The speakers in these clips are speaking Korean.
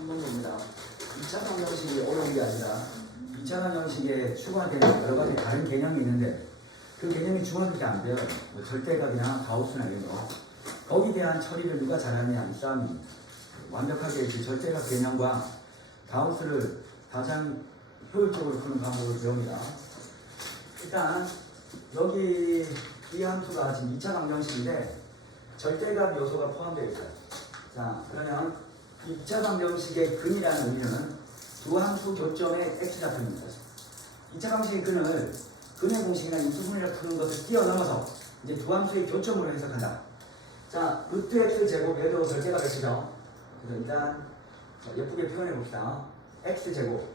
3번입니다. 2차 방정식이 어려운 게 아니라 2차 방정식에 추가되는 여러 가지 다른 개념이 있는데 그 개념이 중요하게 안 돼요. 뭐 절대값이나 가우스나 이런 거. 거기에 대한 처리를 누가 잘하느냐 이 싸움입니다. 완벽하게 그 절대값 개념과 가우스를 가장 효율적으로 푸는 방법을 배웁니다. 일단 여기 이 함수가 지금 2차 방정식인데 절대값 요소가 포함되어 있어요. 자, 그러면 2차 방정식의 근이라는 의미는 두 함수 교점의 x좌표입니다. 2차 방식의 근을 근의 공식이나 인수분해를 푸는 것을 뛰어넘어서 이제 두 함수의 교점으로 해석한다. 자, 루트 x 제곱 얘도 절대값 x죠. 그래서 일단 예쁘게 표현해 봅시다. x 제곱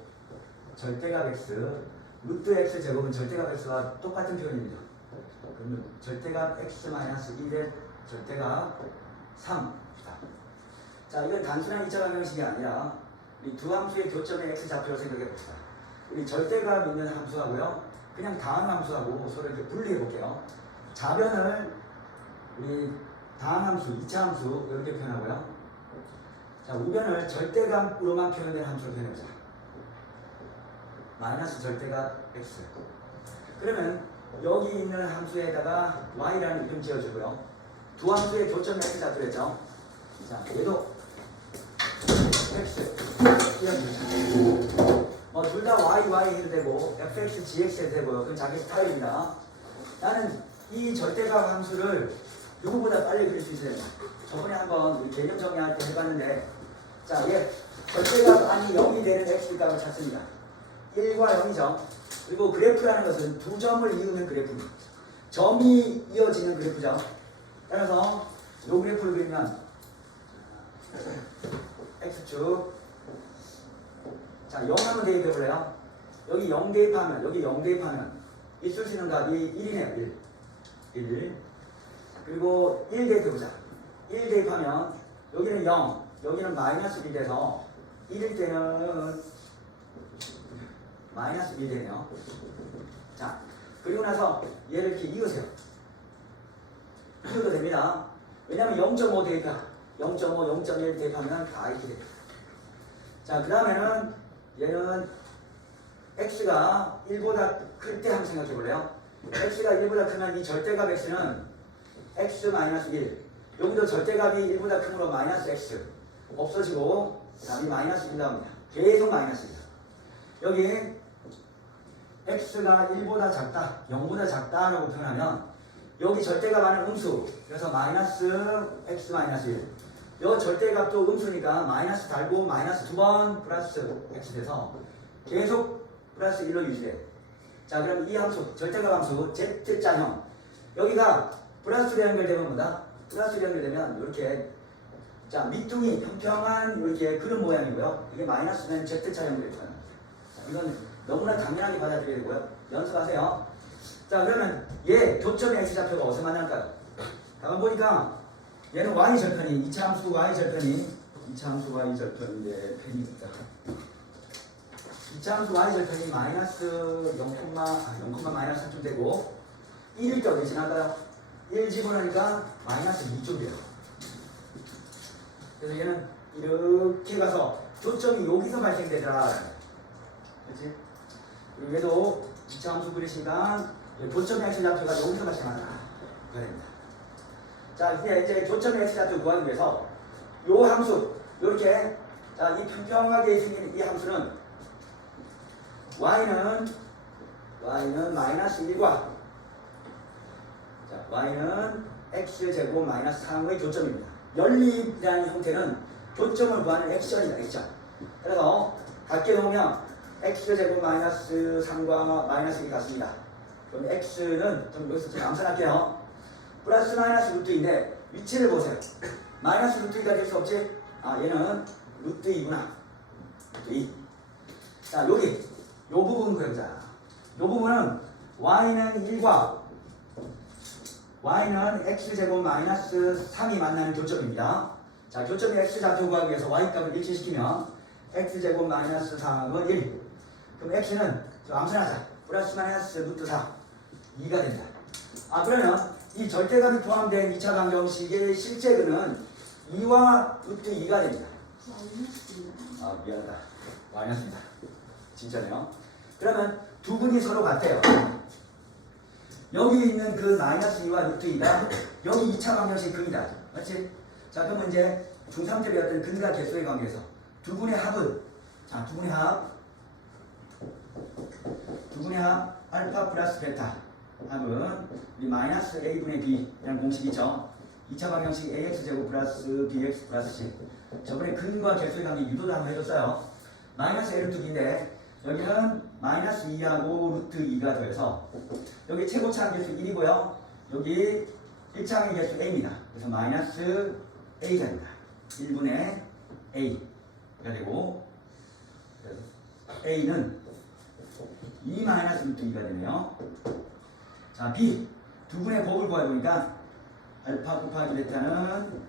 절대값 x 루트 x 제곱은 절대값 x와 똑같은 표현입니다. 그러면 절대값 x-1의 절대값 3. 자, 이건 단순한 2차 방정식이 아니라 이 두 함수의 교점의 x 좌표를 생각해 봅시다. 우리 절대값 있는 함수하고요, 그냥 다항 함수하고 서로 이렇게 분리해 볼게요. 좌변을 우리 다항 함수, 2차 함수 이렇게 표현하고요. 자, 우변을 절대값으로만 표현된 함수로 표현해보자. 마이너스 절대값 x. 그러면 여기 있는 함수에다가 y라는 이름 지어주고요. 두 함수의 교점 x 좌표를 했죠. 자, 얘도 x 둘 다 y 해도 되고 fx, gx 해도 되고요. 그건 자기 스타일입니다. 나는 이 절대값 함수를 누구보다 빨리 그릴 수 있어요. 저번에 한번 개념 정리할 때 해봤는데, 자, 얘 절대값 안이 0이 되는 x 값을 찾습니다. 1과 0이죠. 그리고 그래프라는 것은 두 점을 이루는 그래프입니다. 점이 이어지는 그래프죠. 따라서 이 그래프를 그리면 x축, 자, 0 하면 대입해 볼래요? 여기 0 대입하면, 여기 0 대입하면 있을 수 있는 값이 1이네요. 1. 그리고 1 대입해 보자. 1 대입하면 여기는 0, 여기는 마이너스 1 돼서 1일 때는 마이너스 1 되네요. 자, 그리고 나서 얘를 이렇게 이으세요. 이어도 됩니다. 왜냐하면 0.5 대입하 0.5, 0.1 대입하면 다 이렇게 됩니다. 자, 그 다음에는 얘는 x가 1보다 클 때 한번 생각해 볼래요? x가 1보다 크면 이 절대값 x는 x-1. 여기도 절대값이 1보다 크므로 마이너스 x 없어지고 답이 마이너스 1 나옵니다. 계속 마이너스입니다. 여기 x가 1보다 작다, 0보다 작다라고 표현하면 여기 절대값 안은 음수, 그래서 마이너스 x 마이너스 1. 요 절대값도 음수니까 마이너스 달고 마이너스 2번 플러스 x 돼서 계속 플러스 1로 유지돼. 자, 그럼 이 함수, 절대값 함수 z자형, 여기가 플러스로 연결되면 뭐다? 플러스로 연결되면 이렇게, 자, 밑둥이 평평한 이렇게 그런 모양이고요. 이게 마이너스면 z자 연결되잖아요. 이건 너무나 당연하게 받아들여야 되고요. 연습하세요. 자, 그러면 얘 교점의 x좌표가 어디서 만날까요? 가만 보니까 얘는 y절편이, 2차 함수 y절편이, 2차 함수 y절편인데 펜이 있다. 2차 함수 y절편이 마이너스 0, 마이너스 3쯤 되고 1일 때 어디 지나가요? 1 집어넣으니까 마이너스 2쯤 돼요. 그래서 얘는 이렇게 가서 교점이 여기서 발생되더라. 그렇지? 그리고 얘도 2차 함수 그리시니까 교점의 x좌표가 여기서 발생한다. 그래야 됩니다. 자, 이제 교점의 x좌표 구하기 위해서 요 함수, 요렇게, 자, 이 평평하게 생긴 이 함수는 y는 마이너스 1과, 자, y는 x제곱 마이너스 3의 교점입니다. 연립이라는 형태는 교점을 구하는 액션이다, 액션. 그래서 같게 놓으면 x제곱 마이너스 3과 마이너스 1이 같습니다. 그럼 x는 좀 여기서 좀 암산할게요. 플러스 마이너스 루트인데 위치를 보세요. 마이너스 루트 2가 될 수 없지? 아, 얘는 루트 2구나. 루트 2. 자, 여기 요 부분 그려보자. 요 부분은 y는 1과 y는 x제곱 마이너스 3이 만나는 교점입니다. 자, 교점의 x좌표 구하기 위해서 y값을 일치시키면 x제곱 마이너스 3은 1. 그럼 x는 좀 암산하자. 플러스 마이너스 루트 4. 2가 된다. 아, 그러면 이 절대값이 포함된 2차 방정식의 실제 근은 2와 루트 2가 됩니다. 아, 미안하다. 마이너스입니다. 진짜네요. 그러면 두 분이 서로 같아요. 여기 있는 그 마이너스 2와 루트 2가 여기 2차 방정식 근이다. 맞지? 자, 그러면 이제 중3 때 배웠던 근과 개수의 관계에서 두 분의 합은, 자, 두 분의 합 알파 플러스 베타 합은 우리 마이너스 a분의 b라는 공식이 있죠. 2차 방정식 ax제곱 플러스 bx 플러스 c. 저번에 근과 개수의 관계 유도도 한번 해줬어요. 마이너스 a 루트 b인데 여기는 마이너스 2하고 루트 2가 더해서 여기 최고차항 개수 1이고요. 여기 1차항의 개수 a입니다. 그래서 마이너스 a가 됩니다. 1분의 a가 되고 a는 2 마이너스 루트 2가 되네요. 자, b 두 분의 곱을 구해보니까 알파 곱하기 베타는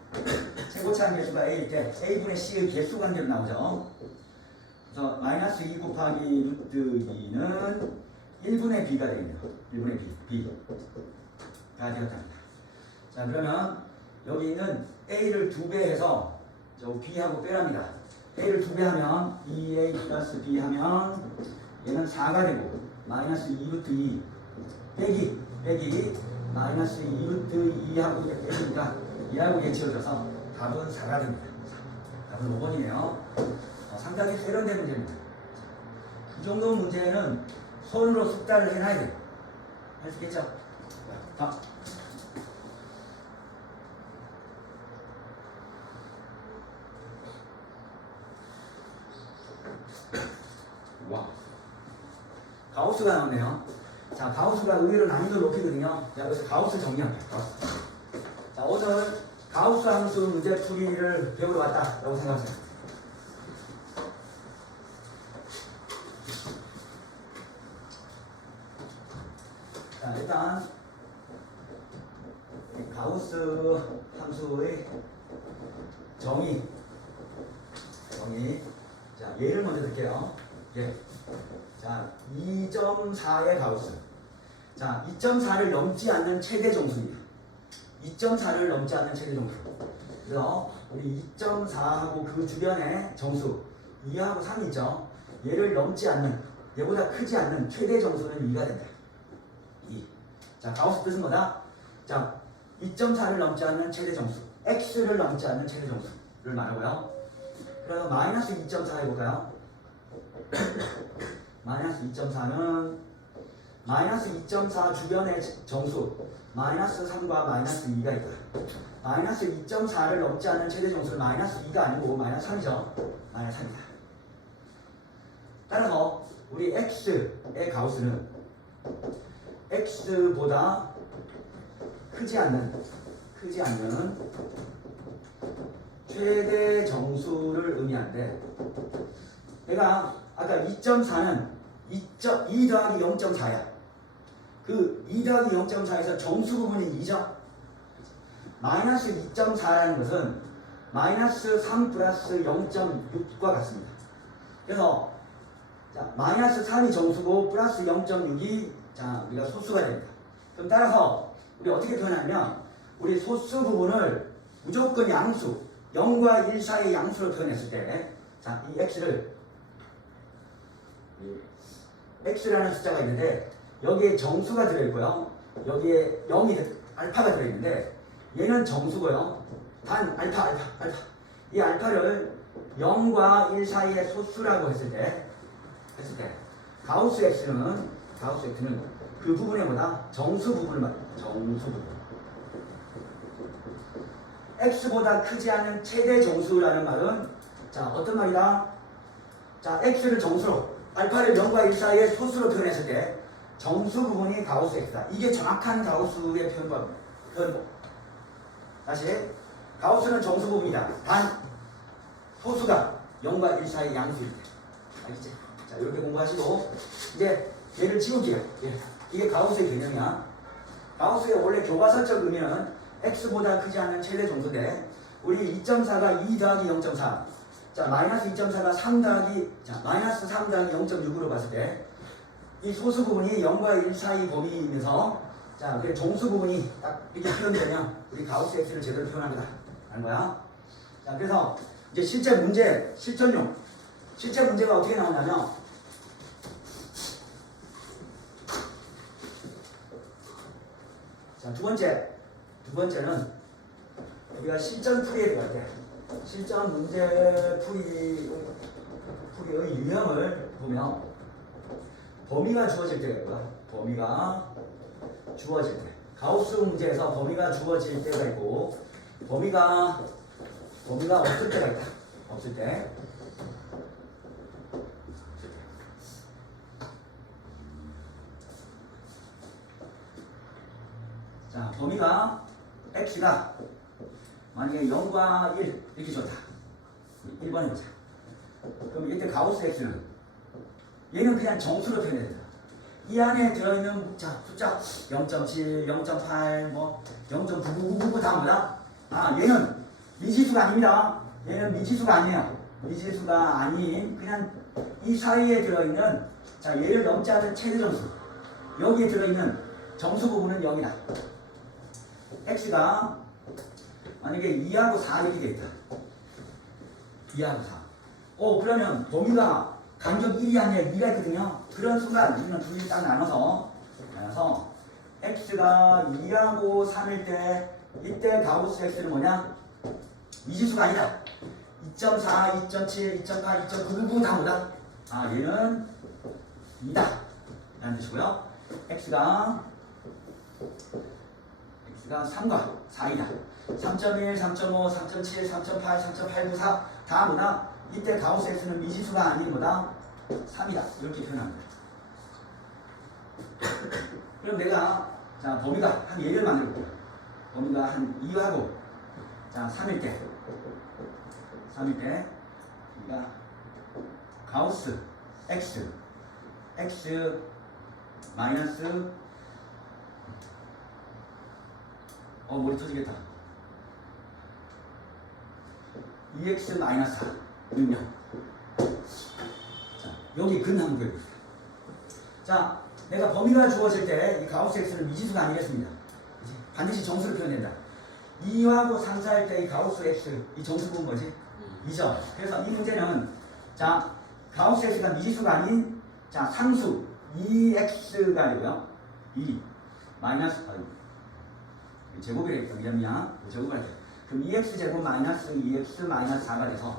최고차항 개수가 a일 때 a분의 c의 개수 관계로 나오죠. 그래서 마이너스 2 곱하기 루트 2는 1분의 b가 되겠네요. 1분의 b가 되었답니다. 자, 그러면 여기 있는 a를 2배 해서 저 b하고 빼랍니다. a를 2배 하면 2a 플러스 b 하면 얘는 4가 되고 마이너스 2 루트 2 빼기 마이너스 2 루트 2하고 빼기니까 2하고 개치워져서 답은 4가 됩니다. 답은 5번이네요. 상당히 세련된 문제입니다. 이 정도 문제는 손으로 숙달을 해놔야 돼요. 할 수 있겠죠? 자. 와. 가우스가 나오네요. 자, 가우스가 의외로 난이도 높이거든요. 자, 그래서 가우스 정리할게요. 자, 오늘 가우스 함수 문제 풀이를 배우러 왔다라고 생각하세요. 자, 일단 가우스 함수의 정의. 자, 예를 먼저 들게요. 예. 자, 2.4의 가우스. 자, 2.4를 넘지 않는 최대 정수입니다. 2.4를 넘지 않는 최대 정수. 그래서 우리 2.4하고 그 주변의 정수 2하고 3이 있죠. 얘를 넘지 않는, 얘보다 크지 않는 최대 정수는 2가 된다. 2. 자, 가우스 뜻은 뭐다? 자, 2.4를 넘지 않는 최대 정수, x를 넘지 않는 최대 정수를 말하고요. 그럼 마이너스 2.4 해볼까요? 마이너스 2.4는 마이너스 2.4 주변의 정수 마이너스 3과 마이너스 2가 있다. 마이너스 2.4를 넘지 않는 최대 정수는 마이너스 2가 아니고 마이너스 3이죠. 마이너스 3이다. 따라서 우리 x의 가우스는 x보다 크지 않는 최대 정수를 의미하는데, 내가 아까 2.4는 2 더하기 0.4야. 그 2 더하기 0.4에서 정수 부분이 2죠. 마이너스 2.4라는 것은 마이너스 3 플러스 0.6과 같습니다. 그래서 자, 마이너스 3이 정수고 플러스 0.6이 자, 우리가 소수가 됩니다. 그럼 따라서 우리 어떻게 표현하냐면, 우리 소수 부분을 무조건 양수 0과 1 사이의 양수로 표현했을 때, 자, 이 x라는 숫자가 있는데 여기에 정수가 들어있고요, 여기에 0이 알파가 들어있는데 얘는 정수고요, 단 알파 이 알파를 0과 1 사이의 소수라고 했을 때 가우스 x는 그 부분에 보다 정수 부분을 말합니다. 정수 부분. x보다 크지 않은 최대 정수라는 말은 자, 어떤 말이다? 자, x를 정수로, 알파를 0과 1 사이의 소수로 표현했을 때 정수 부분이 가우스 x다. 이게 정확한 가우스의 표현법입니다. 다시, 가우스는 정수 부분이다. 단 소수가 0과 1 사이 양수일 때. 알겠지? 자, 이렇게 공부하시고 이제 얘를 지울게요. 예. 이게 가우스의 개념이야. 가우스의 원래 교과서적 의미는 x보다 크지 않는 최대 정수인데, 우리 2.4가 2 더하기 0.4, 자, 마이너스 2.4가 3 더하기, 자, 마이너스 3 더하기 0.6으로 봤을 때 이 소수 부분이 0과 1 사이 범위이면서, 자, 그 정수 부분이 딱 이렇게 표현되면 우리 가우스 x를 제대로 표현한 거다. 아는 거야? 자, 그래서 이제 실제 문제, 실전용. 실제 문제가 어떻게 나오냐면, 자, 두 번째는 우리가 실전 풀이에 들어갈 때, 실전 문제 풀이의 유형을 보면, 범위가 주어질 때가 있고요. 범위가 주어질 때. 가우스 문제에서 범위가 주어질 때가 있고, 범위가 없을 때가 있다. 없을 때. 자, 범위가 x가 만약에 0과 1 이렇게 줬다. 1번에 보자. 그럼 이때 가우스 x는 얘는 그냥 정수로 표현된다. 이 안에 들어있는 자, 숫자 0.7, 0.8, 뭐 0.9999 다 뭐다? 아, 얘는 미지수가 아닙니다. 얘는 미지수가 아니에요. 미지수가 아닌 그냥 이 사이에 들어있는 자, 얘를 넘지 않은 최대 점수. 여기에 들어있는 정수 부분은 0이다. x가 만약에 2하고 4 이렇게 돼 있다. 2하고 4. 그러면 범위가 간격 1이 아니라 2가 있거든요. 그런 순간 우리는 두 개를 딱 나눠서 x가 2하고 3일 때 이때 가우스 x는 뭐냐? 미지수가 아니다. 2.4, 2.7, 2.8, 2.999 다 뭐다? 아, 얘는 2다 라는 뜻이고요. x가 3과 4이다. 3.1, 3.5, 3.7, 3.8, 3.894 다 뭐다? 이때 가우스 x는 미지수가 아닌 뭐다? 3이다. 이렇게 표현합니다. 그럼 내가 자, 범위가 한 예를 만들고 범위가 한 2하고 자, 3일 때 그러니까 가우스 x 마이너스 머리 터지겠다. 2x 마이너스 4는요. 자, 여기 근 한번 그려보세요. 자, 내가 범위가 주어질 때 이 가우스 x는 미지수가 아니겠습니다. 반드시 정수를 표현된다. 2하고 3, 4일 때 이 가우스 x 이 정수 부분 뭐지? 2죠. 그래서 이 문제는 자, 가우스 x가 미지수가 아닌 자, 상수 2x가 아니고요. 2 마이너스 제곱이랬죠. 미안. 제곱을 할게요. 그럼 2x 제곱 마이너스 2x 마이너스 4가 돼서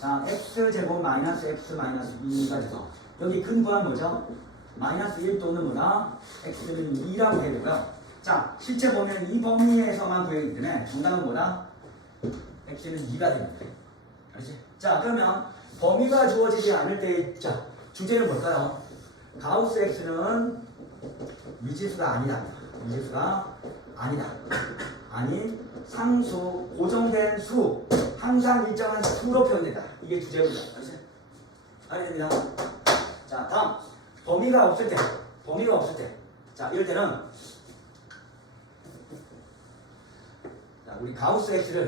자, x 제곱 마이너스 x 마이너스 2가 돼서 여기 근 구한 뭐죠? 마이너스 1 또는 뭐다? x는 2라고 해야 되고요. 자, 실제 보면 이 범위에서만 구해야 되네. 정답은 뭐다? x는 2가 됩니다. 알지? 자, 그러면 범위가 주어지지 않을 때 자, 주제는 뭘까요? 가우스 x는 미지수가 아니다. 미지수가 아니다. 아닌 상수, 고정된 수, 항상 일정한 수로 표현된다. 이게 주제입니다. 알지? 알겠습니다. 자, 다음. 범위가 없을 때. 자, 이럴 때는 자, 우리 가우스 x가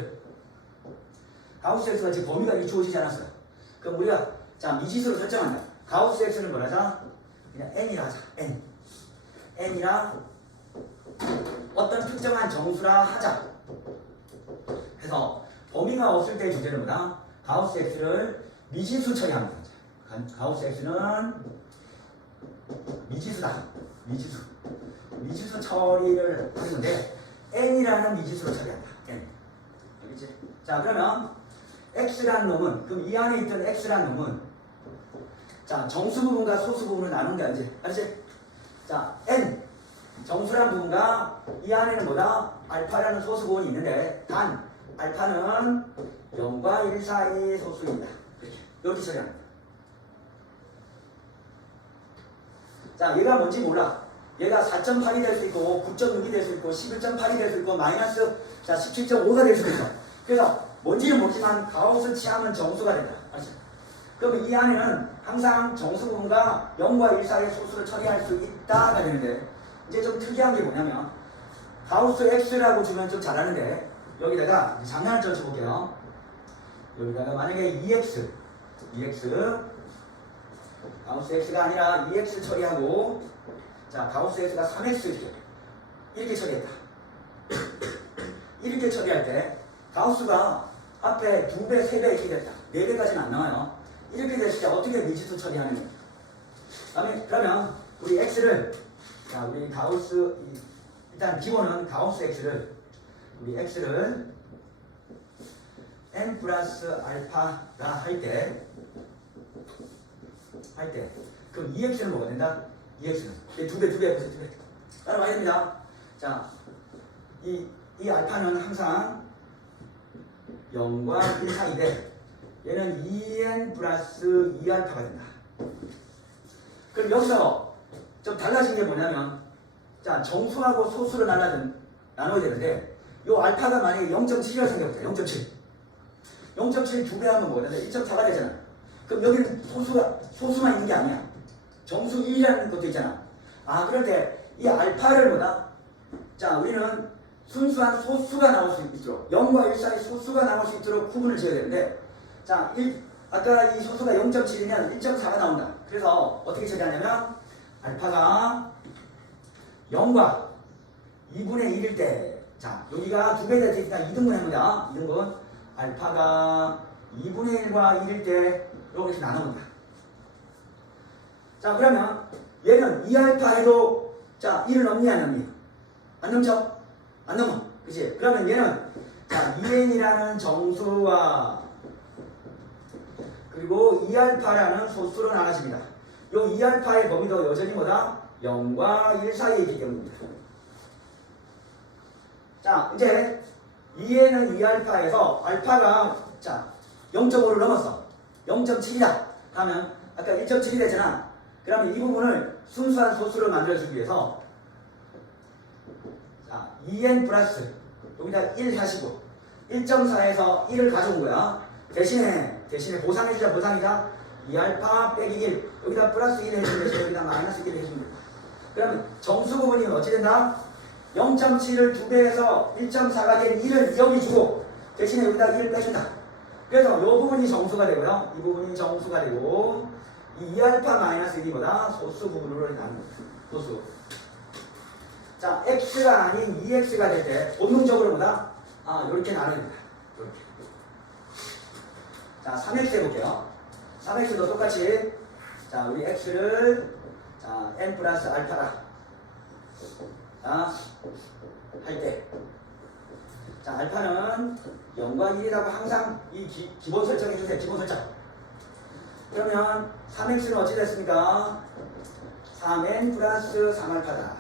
지금 범위가 이렇게 주어지지 않았어요. 그럼 우리가 자, 미지수로 설정한다. 가우스 x는 뭐라자? 그냥 n이라 하자. n이라 어떤 특정한 정수라 하자. 그래서 범위가 없을 때 주제는 뭐다? 가우스 x를 미지수 처리합니다. 가우스 x는 미지수다. 미지수 처리를 하는 건데 n이라는 미지수로 처리한다. n. 알겠지? 자, 그러면 x라는 놈은 그럼 이 안에 있던 x라는 놈은 자, 정수 부분과 소수 부분을 나눈 게 알지? 알지? 자, n 정수라는 부분과 이 안에는 뭐다? 알파라는 소수 부분이 있는데 단 알파는 0과 1 사이 소수입니다. 이렇게 처리합니다. 자, 얘가 뭔지 몰라. 얘가 4.8이 될 수 있고 9.6이 될 수 있고 11.8이 될 수 있고 마이너스 자 17.5가 될 수도 있어. 그래서 뭔지는 모르지만 가우스 취함은 정수가 된다. 알죠? 그럼 이 안에는 항상 정수 부분과 0과 1 사이의 소수를 처리할 수 있다가 되는데 이제 좀 특이한 게 뭐냐면 가우스 x라고 주면 좀 잘하는데 여기다가 장난을 좀 쳐볼게요. 여기다가 만약에 2x 가우스 x가 아니라 2x 처리하고 자, 가우스 x가 3x 이렇게 처리했다. 이렇게 처리할 때 가우스가 앞에 2배, 3배 이렇게 됐다. 4배까지는 안 나와요. 이렇게 됐을 때 어떻게 미지수 처리하느냐. 그러면 우리 x를, 자, 우리 가우스, 일단 기본은 가우스 x를, 우리 x를 n 플러스 알파라 할 때, 그럼 2x는 뭐가 된다? 2x는. 2배. 따라와야 됩니다. 자, 이 알파는 항상 0과 1 사이인데, 얘는 2n 플러스 2알파가 된다. 그럼 여기서 좀 달라진 게 뭐냐면, 자, 정수하고 소수를 나눠야 되는데, 요 알파가 만약에 0.7이라 생각해보자. 0.7. 0.7 2배 하면 뭐냐? 1.4가 되잖아. 그럼 여기는 소수만 있는 게 아니야. 정수 1이라는 것도 있잖아. 아, 그럴 때 이 알파를 뭐다? 자, 우리는 순수한 소수가 나올 수 있도록, 0과 1 사이 소수가 나올 수 있도록 구분을 지어야 되는데, 자, 아까 이 소수가 0.7이면 1.4가 나온다. 그래서 어떻게 처리하냐면, 알파가 0과 2분의 1일 때, 자, 여기가 2배 됐으니까 2등분 해보자. 2등분. 알파가 2분의 1과 1일 때, 이렇게 나눠본다. 자, 그러면 얘는 2알파 해도, 자, 1을 넘니 안 넘니? 안 넘죠? 안 넘어. 그치? 그러면 얘는, 자, 2n이라는 정수와, 그리고 2알파라는 소수로 나눠집니다. 요 2알파의 범위도 여전히 뭐다? 0과 1 사이에 있기 때문입니다. 자, 이제 2n은 2알파에서 알파가, 자, 0.5를 넘었어. 0.7이다 하면 아까 1.7이 되잖아. 그러면 이 부분을 순수한 소수로 만들어주기 위해서, 자, 2n 플러스 여기다 1 하시고 1.4에서 1을 가져온 거야. 대신에 보상해주자. 2알파 빼기 1 여기다 플러스 1 해주면 되지. 여기다 마이너스 1 해주면 돼. 그러면 정수 부분이 어찌 된다? 0.7을 2배에서 1.4가 된 1을 여기 주고 대신에 여기다 1을 빼준다. 그래서 이 부분이 정수가 되고요. 이 부분이 정수가 되고, 이 2알파 마이너스 1이보다 소수 부분으로 나누는 거예요. 소수. 자, x가 아닌 2x가 될 때 본능적으로 뭐다? 아, 이렇게 나눠야 된다. 이렇게. 자, 3x 해볼게요. 3x도 똑같이, 자, 우리 x를, 자, n 플러스 알파라. 자, 할 때. 자, 알파는 0과 1이라고 항상 이 기본 설정 해주세요. 기본 설정. 그러면 3x는 어찌 됐습니까? 3n 플러스 3알파다.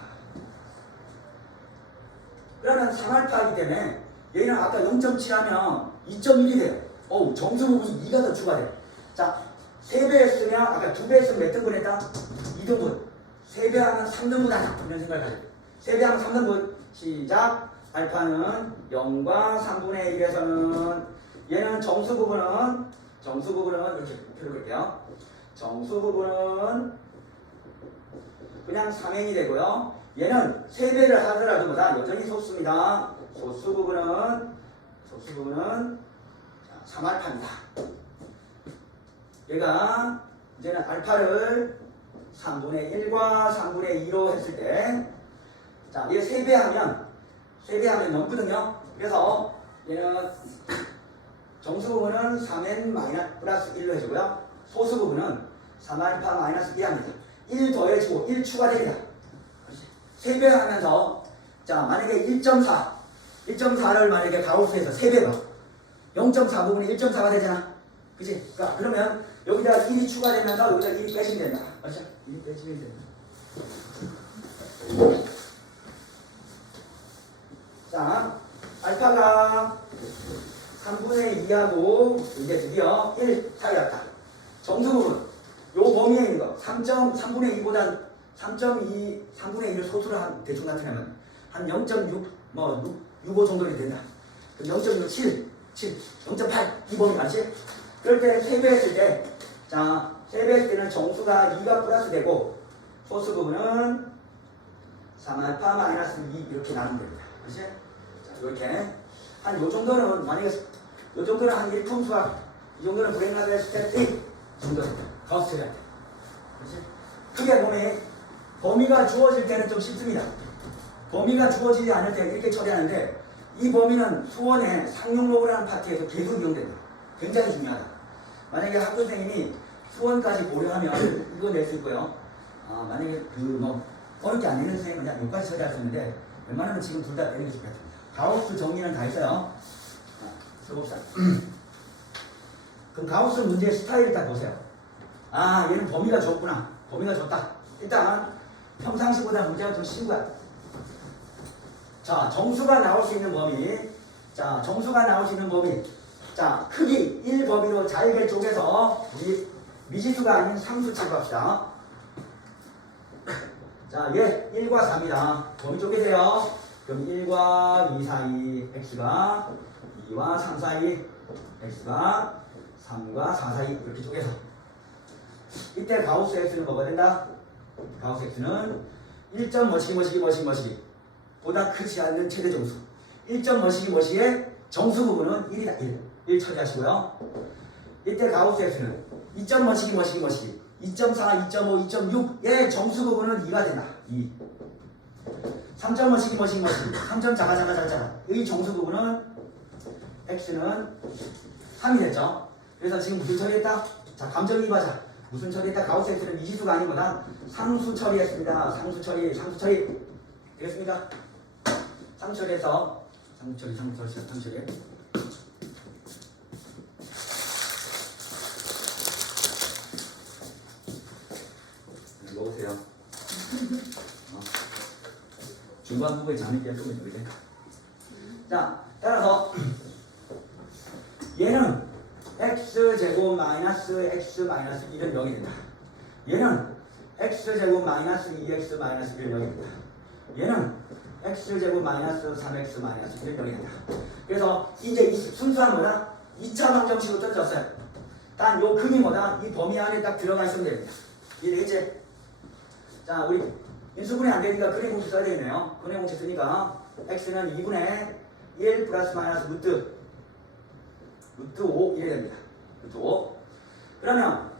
그러면 3알파이기 때문에 얘는 아까 0.7 하면 2.1이 돼요. 어우, 정수 부분이 2가 더 추가돼요. 자, 3배 했으면 아까 2배 했으면 몇 등분 했다? 2등분. 3배 하면 3등분 하자. 이런 생각을 가져요. 3배 하면 3등분. 시작. 알파는 0과 3분의 1에서는 얘는 정수 부분은 이렇게 표를 볼게요. 정수 부분은 그냥 3n이 되고요. 얘는 3배를 하더라도 뭐다? 여전히 소수입니다. 소수 부분은 3알파입니다. 얘가 이제는 알파를 3분의 1과 3분의 2로 했을 때, 자, 얘 3배하면 넘거든요. 그래서 얘는 정수 부분은 3n 마이너스 플러스 1로 해주고요. 소수 부분은 3알파 마이너스 1 합니다. 1 더해주고 1 추가됩니다. 3배 하면서, 자, 만약에 1.4를 만약에 가우스에서 3배 넣어. 0.4 부분이 1.4가 되잖아. 그치? 그러니까 그러면 여기다 1이 추가되면서 여기다 1이 빼시면 된다. 맞죠? 1이 빼시면 된다. 자, 알파가 3분의 2하고 이제 드디어 1 사이 왔다. 정수 부분, 요 범위에 있는 거 3.3분의 2보다 3.2, 3분의 1을 소수로 한 대충 나타내면 한 0.6, 65 정도 된다. 0.6, 7, 0.8 이 범위 맞지? 그럴 때 3배 했을 때, 자, 3배 했을 때는 정수가 2가 플러스 되고 소수 부분은 3알파 마이너스 2 이렇게 나누면 됩니다. 그치? 자, 이렇게 한 요 정도는 만약에 요 정도는 한 1품 수학, 이 정도는 브레인라드 스텝 1 정도 됩니다. 가우스 처리할 때. 그치? 크게 보면 범위가 주어질 때는 좀 쉽습니다. 범위가 주어지지 않을 때 이렇게 처리하는데, 이 범위는 수원의 상용로라는 파트에서 계속 이용된다. 굉장히 중요하다. 만약에 학교 선생님이 수원까지 고려하면 이거 낼 수 있고요. 만약에 어렵게 안 내는 선생님은 그냥 여기까지 처리할 수 있는데 웬만하면 지금 둘 다 내는 게 좋겠습니다. 가우스 정리는 다 했어요. 써봅시다. 그럼 가우스 문제의 스타일을 딱 보세요. 얘는 범위가 좁구나. 범위가 좁다. 일단 평상시보다 문제가 좀 쉬운 거야. 자, 정수가 나올 수 있는 범위. 자, 정수가 나올 수 있는 범위. 자, 크기 1 범위로 잘게 쪼개서 미지수가 아닌 상수 취급합시다. 자, 얘 1과 4입니다. 범위 쪼개세요. 그럼 1과 2 사이 x가 2와 3 사이 x가 3과 4 사이 이렇게 쪼개서 이때 가우스 x는 뭐가 된다? 가우스 x는 1점 뭐시기 보다 크지 않는 최대 정수 1점 뭐시기의 정수 부분은 1이다. 1 처리하시고요. 이때 가우스 x는 2점 뭐시기 2.4, 2.5, 2.6의 정수 부분은 2가 된다. 2 3점 뭐시기 3점 작아 이 정수 부분은 x는 3이 됐죠. 그래서 지금 무슨 처리했다? 자, 감정이입하자. 무슨 처리했다? 가우스 x는 미지수가 아니구나. 상수 처리했습니다. 상수 처리 되겠습니까? 상수 처리해서 상수 처리 먹으세요. 중간 부분에 잠이 좀 있는데. 자, 따라서 얘는 x제곱 마이너스 x 마이너스 1은 0이 된다. 얘는 x제곱 마이너스 2x 마이너스 1은 0이 된다. 얘는 x제곱 마이너스 3x 마이너스 1은 0이 된다. 그래서 이제 이 순수한 뭐다? 2차 방정식으로 떨어졌어요. 단 요 근이 뭐다? 이 범위 안에 딱 들어가 있으면 됩니다. 이해되겠지? 자, 우리 인수분해 안 되니까 근해 공식 써야 되겠네요. 근해 공식 쓰니까 x는 2분의 1 플러스 마이너스 루트 5 이래 됩니다. 루트 5. 그러면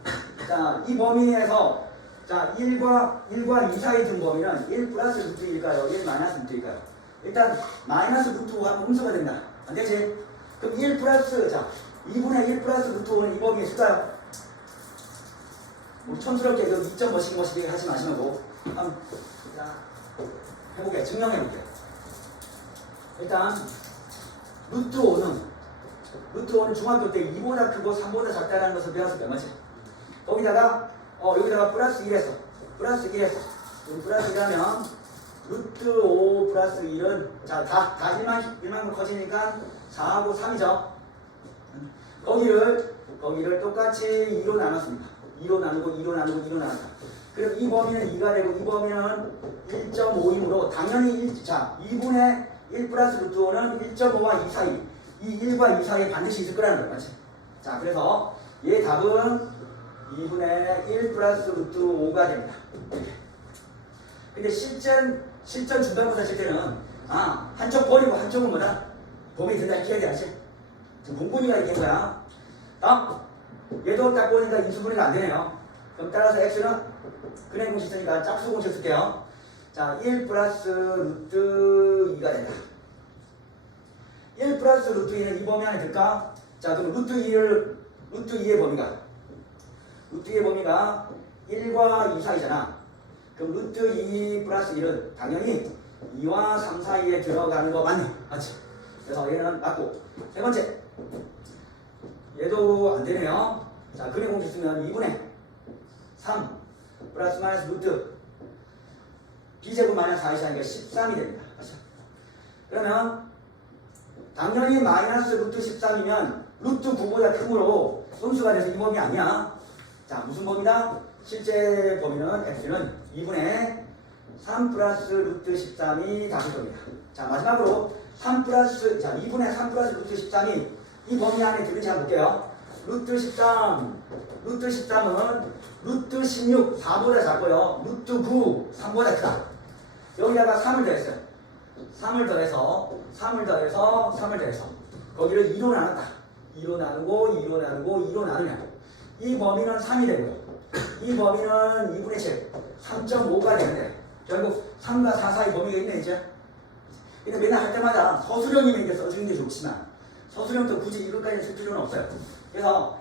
자, 이 범위에서 자, 1과 2 사이 든 범위는 1 플러스 루트 1일까요? 1 마이너스 루트일까요? 일단 마이너스 루트 5 하면 음수가 된다. 안 되지? 그럼 1 플러스 자, 2분의 1 플러스 루트 5는 이 범위에 있을까요? 우리 촌스럽게 2점 뭐시기 하지 마시고 한번 해볼게요. 증명해볼게요. 일단 루트 5는 중학교 때 2보다 크고 3보다 작다라는 것을 배웠을 때 맞지? 거기다가 여기다가 플러스 1에서 플러스 1하면 루트 5 플러스 1은 자, 다 1만큼 커지니까 4하고 3이죠. 거기를 똑같이 2로 나눴습니다. 2로 나눴다. 그럼 이 범위는 2가 되고 이 범위는 1.5이므로 당연히 2분의 1 플러스 루트 5는 1.5와 2 사이 이 1과 2 사이에 반드시 있을 거라는 거야. 맞지? 자, 그래서 얘 답은 2분의 1 플러스 루트 5가 됩니다. 근데 실전 중간고사 칠 때는 한쪽 버리고 한쪽은 뭐다? 범위 든다 이렇게 해야 되지? 지금 공분이가 이렇게 한 거야. 얘도 딱 보니까 인수분해가 안 되네요. 그럼 따라서 x는 근해 공식 쓰니까 짝수 공식 쓸게요. 자, 1 플러스 루트 2가 된다. 1 플러스 루트 2는 이 범위 안에 들까? 자, 그럼 루트 2의 범위가 1과 2 사이잖아. 그럼 루트 2 플러스 1은 당연히 2와 3 사이에 들어가는 거 맞네. 맞지? 그래서 얘는 맞고. 세 번째. 얘도 안 되네요. 자, 근해 공식 쓰면 2분의 3 플러스 마이너스 루트 b제곱 마이너스 4이 사이니까 13이 됩니다. 맞죠? 그러면 당연히 마이너스 루트 13이면 루트 9보다 크므로 음수가 돼서 이 범위 아니야. 자, 무슨 범위다? 실제 범위는 x는 2분의 3 플러스 루트 13이 답일 겁니다. 자, 마지막으로 2분의 3 플러스 루트 13이 이 범위 안에 들는지 한번 볼게요. 루트 13은 루트 16, 4보다 작고요. 루트 9, 3보다 크다. 여기다가 3을 더했어요. 3을 더해서 거기를 2로 나눴다. 2로 나누면 이 범위는 3이 되고요. 이 범위는 2분의 7, 3.5가 되는데 결국 3과 4 사이 범위가 있네 이제. 근데 맨날 할 때마다 서술형이면 이게 써주는 게 좋지만 서술형도 굳이 이것까지 쓸 필요는 없어요. 그래서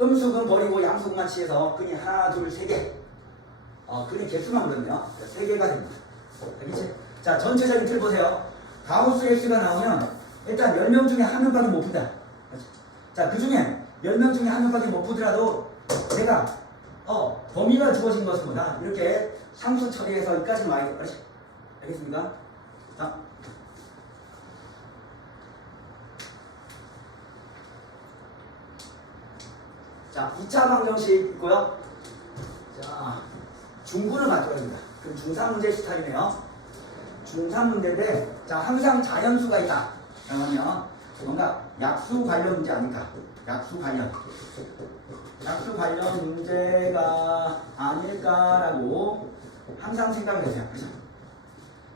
음수근 버리고 양수근만 취해서 근이 하나, 둘, 세 개. 근이 개수만 그렇네요. 세 개가 됩니다. 알겠지? 자, 전체적인 틀 보세요. 가우스 X가 나오면 일단 10명 중에 한 명밖에 못 푼다. 자, 그 중에 10명 중에 한 명밖에 못 푸더라도 내가 범위가 주어진 것은 뭐다? 이렇게 상수 처리해서 여기까지 와야 돼. 알겠습니까? 자, 2차 방정식 있고요. 자, 중구는 맞춰야 됩니다. 그럼 중3 문제 스타일이네요. 중3 문제인데, 자, 항상 자연수가 있다. 그러면 뭔가 약수 관련 문제 아닐까? 약수 관련 문제가 아닐까라고 항상 생각을 해주세요. 그죠?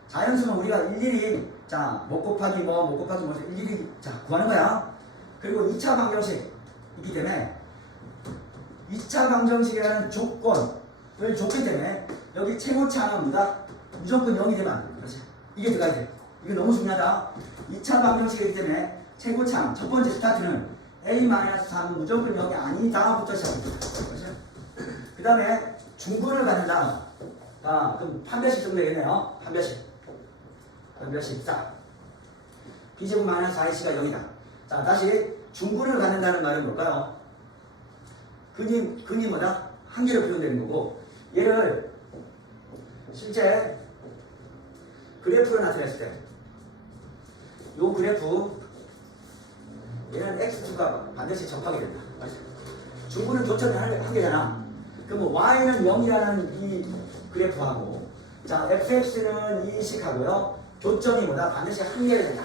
자연수는 우리가 일일이 자, 뭐 곱하기 뭐 일일이 자, 구하는 거야. 그리고 2차 방정식 있기 때문에 2차 방정식이라는 조건을 줬기 때문에 여기 최고치 하나입니다. 무조건 0이 되면 안 돼. 그렇지? 이게 들어가야 돼. 이게 너무 중요하다. 2차 방정식이기 때문에 최고치 하나. 첫 번째 스타트는 A-3 무조건 0이 아니다부터 시작합니다. 그렇지? 그 다음에 중근을 갖는다. 그럼 판별식 정도 되겠네요. 판별식 4. B제곱 마이너스 4C가 0이다. 자, 다시 중근을 갖는다는 말은 뭘까요? 근이 뭐다? 한 개로 표현되는 거고, 얘를 실제 그래프로 나타냈을 때, 요 그래프, 얘는 X축과 반드시 접하게 된다. 중근은 교점이 한 개잖아. 그럼 Y는 0이라는 이 그래프하고, 자, FX는 이 식하고요, 교점이 뭐다? 반드시 한 개가 된다.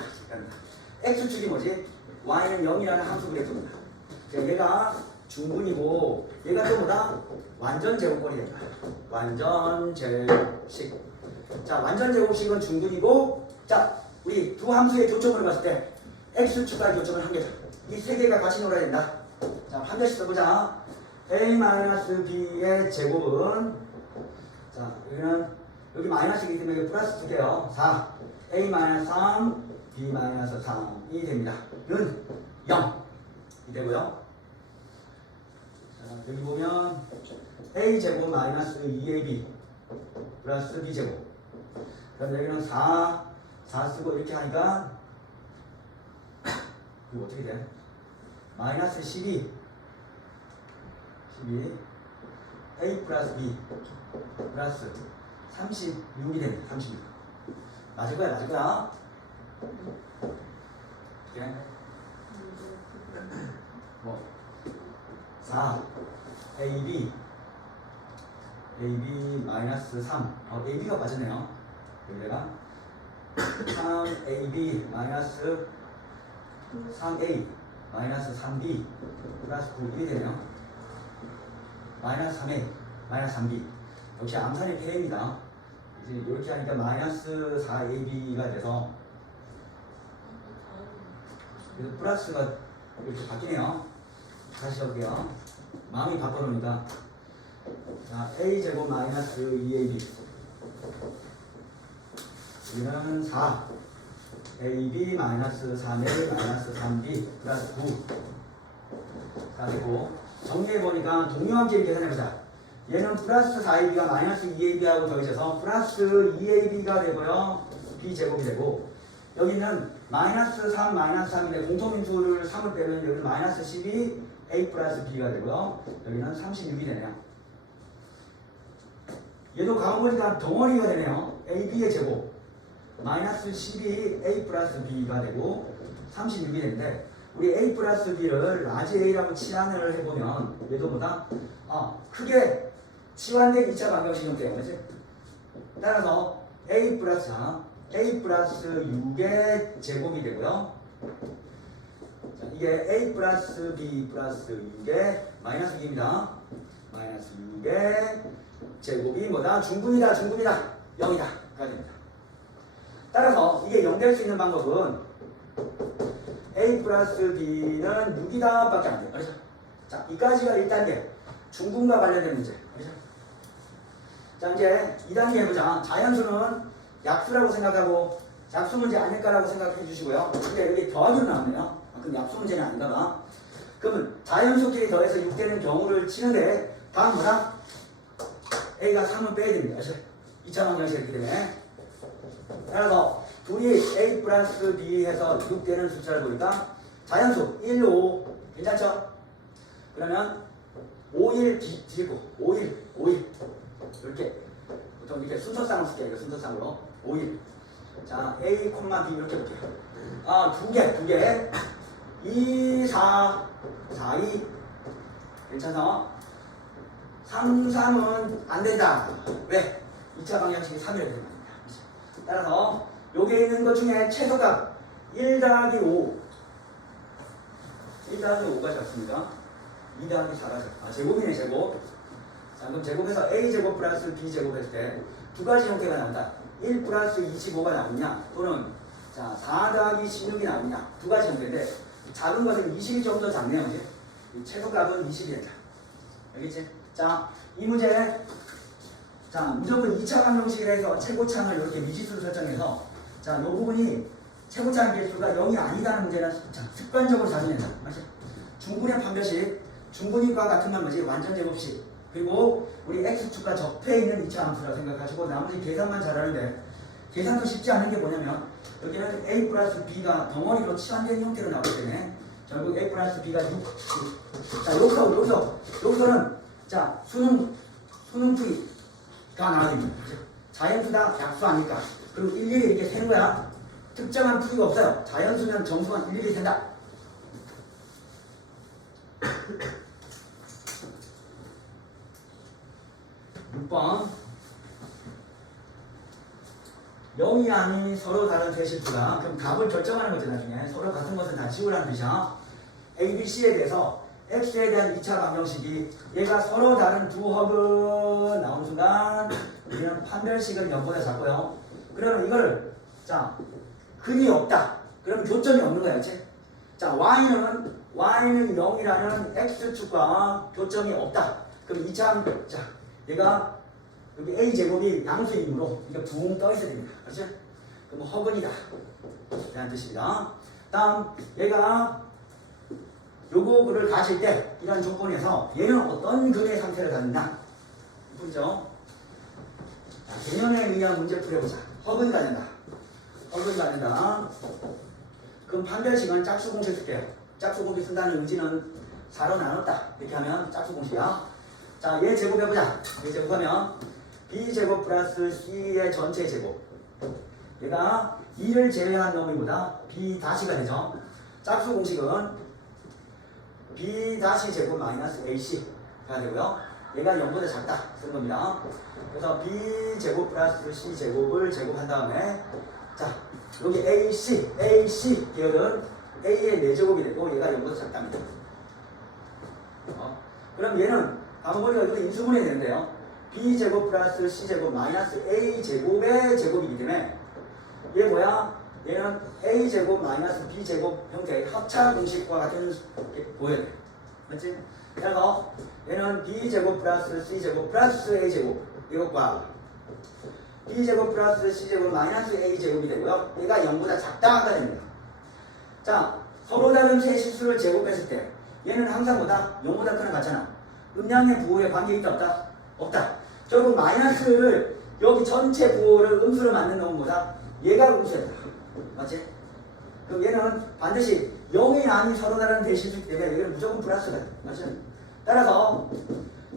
X축이 뭐지? Y는 0이라는 함수 그래프입니다. 얘가 중근이고 얘가 또 뭐다? 완전 제곱꼴이 된다. 완전 제곱식. 자, 완전 제곱식은 중근이고, 자, 우리 두 함수의 교점을 봤을 때 X축과 교점은 한 개다. 이 세 개가 같이 놀아야 된다. 자, 한 개씩 써보자. A-B의 제곱은, 자, 여기 마이너스이기 때문에 여기 플러스 쓸게요. 4. A-3, B-3이 됩니다. 는 0이 되고요. 여기 보면 A제곱 마이너스 2AB 플러스 B제곱. 그럼 여기는 4 쓰고 이렇게 하니까 이거 어떻게 돼? 마이너스 12 A 플러스 B 플러스 36이 됩니다. 36. 맞을 거야. 이렇게 뭐 4 AB 마이너스 3 AB가 빠졌네요. 여기다가 3AB 마이너스 3A 마이너스 3B 플러스 9이 되네요. 마이너스 3A 마이너스 3B. 역시 암산의 폐해입니다. 이제 이렇게 하니까 마이너스 4AB가 돼서 그래서 플러스가 이렇게 바뀌네요. 다시 해볼게요. 마음이 바꿔놓으니까. 자, A제곱 마이너스 2AB. 여기는 4. AB 마이너스 3A 마이너스 3B 플러스 9. 자, 그리고 정리해보니까 동요함께 계산해보자. 얘는 플러스 4AB가 마이너스 2AB하고 더해져서 플러스 2AB가 되고요. B제곱이 되고, 여기는 마이너스 3, 마이너스 3인데 공통인수를 3을 빼면 여기는 마이너스 12 A 플러스 B가 되고요. 여기는 36이 되네요. 얘도 가보니까 덩어리가 되네요. A, B의 제곱 마이너스 12 A 플러스 B가 되고 36이 되는데, 우리 A 플러스 B를 라지 A라고 치환을 해보면 얘도 보다 크게 치환된 2차 방정식이기 때문에 따라서 A 플러스 6의 제곱이 되고요. 자, 이게 A 플러스 B 플러스 6의 마이너스 6입니다. 마이너스 6의 제곱이 뭐다? 중분이다. 0이다. 가 됩니다. 따라서 이게 0 될 수 있는 방법은 A 플러스 B는 6이다 밖에 안 돼요. 그렇죠? 자, 이까지가 1단계. 중분과 관련된 문제. 그렇죠? 자, 이제 2단계 해보자. 자연수는 약수라고 생각하고 약수 문제 아닐까라고 생각해 주시고요. 근데 여기 더하기로 나오네요. 그럼 약수 문제는 아닌가 봐. 그러면 자연수끼리 더해서 6되는 경우를 치는데 다음 뭐다? A가 3은 빼야 됩니다. 2차 방정식 이렇기 때문에. 따라서 둘이 A 플러스 B 해서 6되는 숫자를 보니까 자연수 1, 5 괜찮죠? 그러면 5, 1 뒤집고 5, 1, 5, 1 이렇게 보통 이렇게 순서상으로 쓸게요. 이거 순서상으로 5, 1 자 A, B 이렇게 볼게요. 두 개 2, 4, 4, 2 괜찮아? 3, 3은 안 된다. 왜? 2차 방정식이 3이라 되는 겁니다. 따라서 여기에 있는 것 중에 최소값 1 더하기 5 1 더하기 5가 작습니다. 2 더하기 4가 제곱이네 제곱. 자 그럼 제곱해서 A제곱 플러스 B제곱 했을 때 두 가지 형태가 나온다. 1 플러스 25가 나오냐 또는 자 4 더하기 16이 나오냐 두 가지 형태인데 작은 것은 20이 좀 더 작네요. 이제 최소값은 20이 된다. 알겠지? 자 이 문제 자 무조건 2차 방정식이라 해서 최고창을 이렇게 미지수로 설정해서 자 이 부분이 최고창 개수가 0이 아니다는 문제는 습관적으로 자주 낸다. 맞지? 중분의 판별식 중분이과 같은 건 뭐지? 완전 제곱식 그리고 우리 x축과 접해 있는 2차 함수라고 생각하시고 나머지 계산만 잘하는데 계산도 쉽지 않은 게 뭐냐면 여기는 a 플러스 b가 덩어리로 치환된 형태로 나오기 때문에 결국 a 플러스 b가 6 자 여기서는 자 수능풀이가 나와야 됩니다. 자연수다 약수 아닐까 그리고 일일이 이렇게 세는 거야. 특정한 풀이가 없어요. 자연수면 정수가 일일이 센다. (6번) 0이 아닌 서로 다른 대실수가 그럼 답을 결정하는 거죠. 나중에 서로 같은 것은 다 지우라는 뜻이야. A, B, C에 대해서 X에 대한 2차 방정식이 얘가 서로 다른 두 합은 나오는 순간 우리는 판별식을 0보다 잡고요. 그러면 이거를 자 근이 없다. 그러면 교점이 없는 거야. 그치? 자 Y는 0이라는 X축과 교점이 없다. 그럼 2차 자 얘가 여기 A제곱이 양수이므로 이게 붕 떠 있어야 됩니다. 그렇죠? 그럼 허근이다. 라는 뜻입니다. 다음 얘가 요거를 가질 때 이런 조건에서 얘는 어떤 근의 상태를 갖느냐 보죠. 개념에 의한 문제 풀어보자. 허근 갖는다. 허근 갖는다. 그럼 판별식은 짝수 공식 쓸게요. 짝수 공식 쓴다는 의지는 4로 나눴다. 이렇게 하면 짝수 공식이야. 자, 얘 제곱해보자. 얘 제곱하면 B제곱 플러스 C의 전체 제곱. 얘가 2를 제외한 놈이보다 B 다시가 되죠. 짝수 공식은 B 다시 제곱 마이너스 AC가 되고요. 얘가 0보다 작다. 쓰는 겁니다. 그래서 B 제곱 플러스 C 제곱을 제곱한 다음에 자, 여기 AC 계열은 A의 4제곱이 되고 얘가 0보다 작답니다. 그럼 얘는 방법이 이렇게 인수분해야 되는데요. B제곱 플러스 C제곱 마이너스 A제곱의 제곱이기 때문에 얘 뭐야? 얘는 A제곱 마이너스 B제곱 형태의 합차 공식과 같은 게 보여야 돼. 맞지? 그래서 얘는 B제곱 플러스 C제곱 플러스 A제곱 이것과 B제곱 플러스 C제곱 마이너스 A제곱이 되고요. 얘가 0보다 작다가 됩니다. 자, 서로 다른 세 실수를 제곱했을 때 얘는 항상 보다 0보다 크나 같잖아. 음량의 부호에 관계 있다 없다? 없다. 결국 마이너스를 여기 전체 부호를 음수로 만든 놈보다 얘가 음수였다. 맞지? 그럼 얘는 반드시 0이 아닌 서로 다른 대실수이기 때문에 얘는 무조건 플러스다. 맞지? 따라서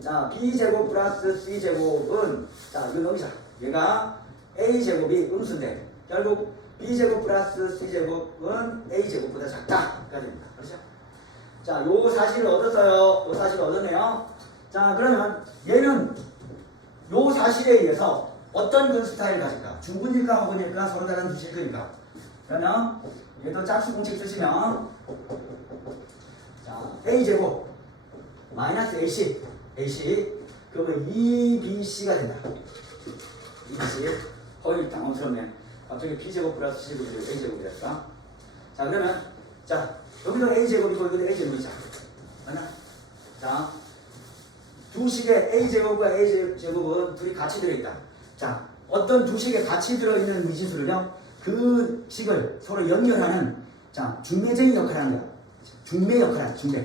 자 B제곱 플러스 C제곱은 자 이거 여기자. 얘가 A제곱이 음수인데 결국 B제곱 플러스 C제곱은 A제곱보다 작다가 됩니다. 그렇죠? 자, 요 사실을 얻었어요. 요 사실을 얻었네요. 자, 그러면 얘는 요 사실에 의해서 어떤 근 스타일을 가질까? 중분일까, 허근일까, 서로 다른 두실근일까? 그러면 얘도 짝수 공식 쓰시면 자, A제곱 마이너스 AC 그러면 2BC가 된다. 2BC 거의 당황스럽네. 갑자기 B제곱 플러스 C제곱이 A제곱이 됐다. 자, 그러면 자 여기도 A제곱이고 여기도 A제곱이자. 맞나? 자, 두 식의 A제곱과 A제곱은 둘이 같이 들어있다. 자, 어떤 두 식에 같이 들어있는 미지수를요? 그 식을 서로 연결하는 자 중매적인 역할을 하는 거야. 중매 역할을 중매.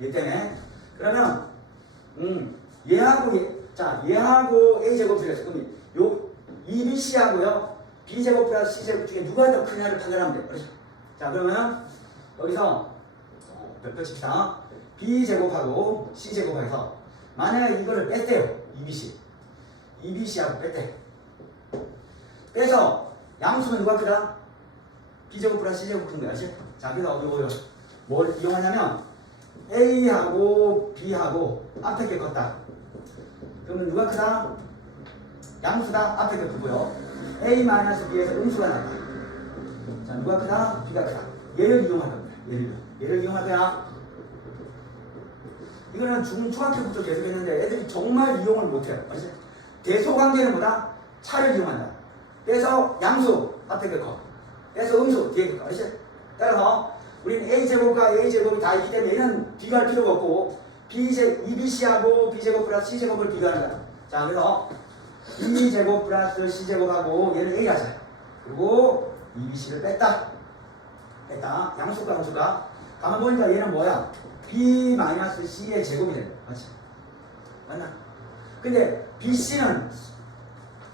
얘 때문에 그러면 얘하고 A 제곱 들렸어. 그럼 요 EBC하고요 B 제곱 플러스 C 제곱 중에 누가 더 크냐를 판단하면 돼. 그렇죠? 자 그러면 여기서 몇 칩시다. B 제곱하고 C 제곱해서 만약에 이거를 뺐대요. EBC하고 뺐대. 빼서 양수는 누가 크다? B제곱 플러스 C제곱 큰 거야. 자, 그래서 이거 뭘 이용하냐면 A하고 B하고 앞에 게 컸다. 그러면 누가 크다? 양수다. 앞에 게 크고요. A-B에서 음수가 나왔다. 자, 누가 크다? B가 크다. 얘를 이용할 겁니다. 얘를 이용할 거야. 이거는 중학교부터 계속 했는데 애들이 정말 이용을 못해요. 대소관계는 뭐다? 차를 이용한다. 빼서 양수 앞에 게 커. 빼서 음수 뒤에 게 커. 따라서 우리는 A제곱과 A제곱이 다 있기 때문에 얘는 비교할 필요가 없고 EBC하고 B제곱 플러스 C제곱을 비교하는 거야. 자 그래서 B제곱 플러스 C제곱하고 얘를 A 하자. 그리고 EBC를 뺐다. 양수과 음수가 가만 보니까 얘는 뭐야? B-C의 제곱이 된다. 맞지? 맞나? 근데 BC는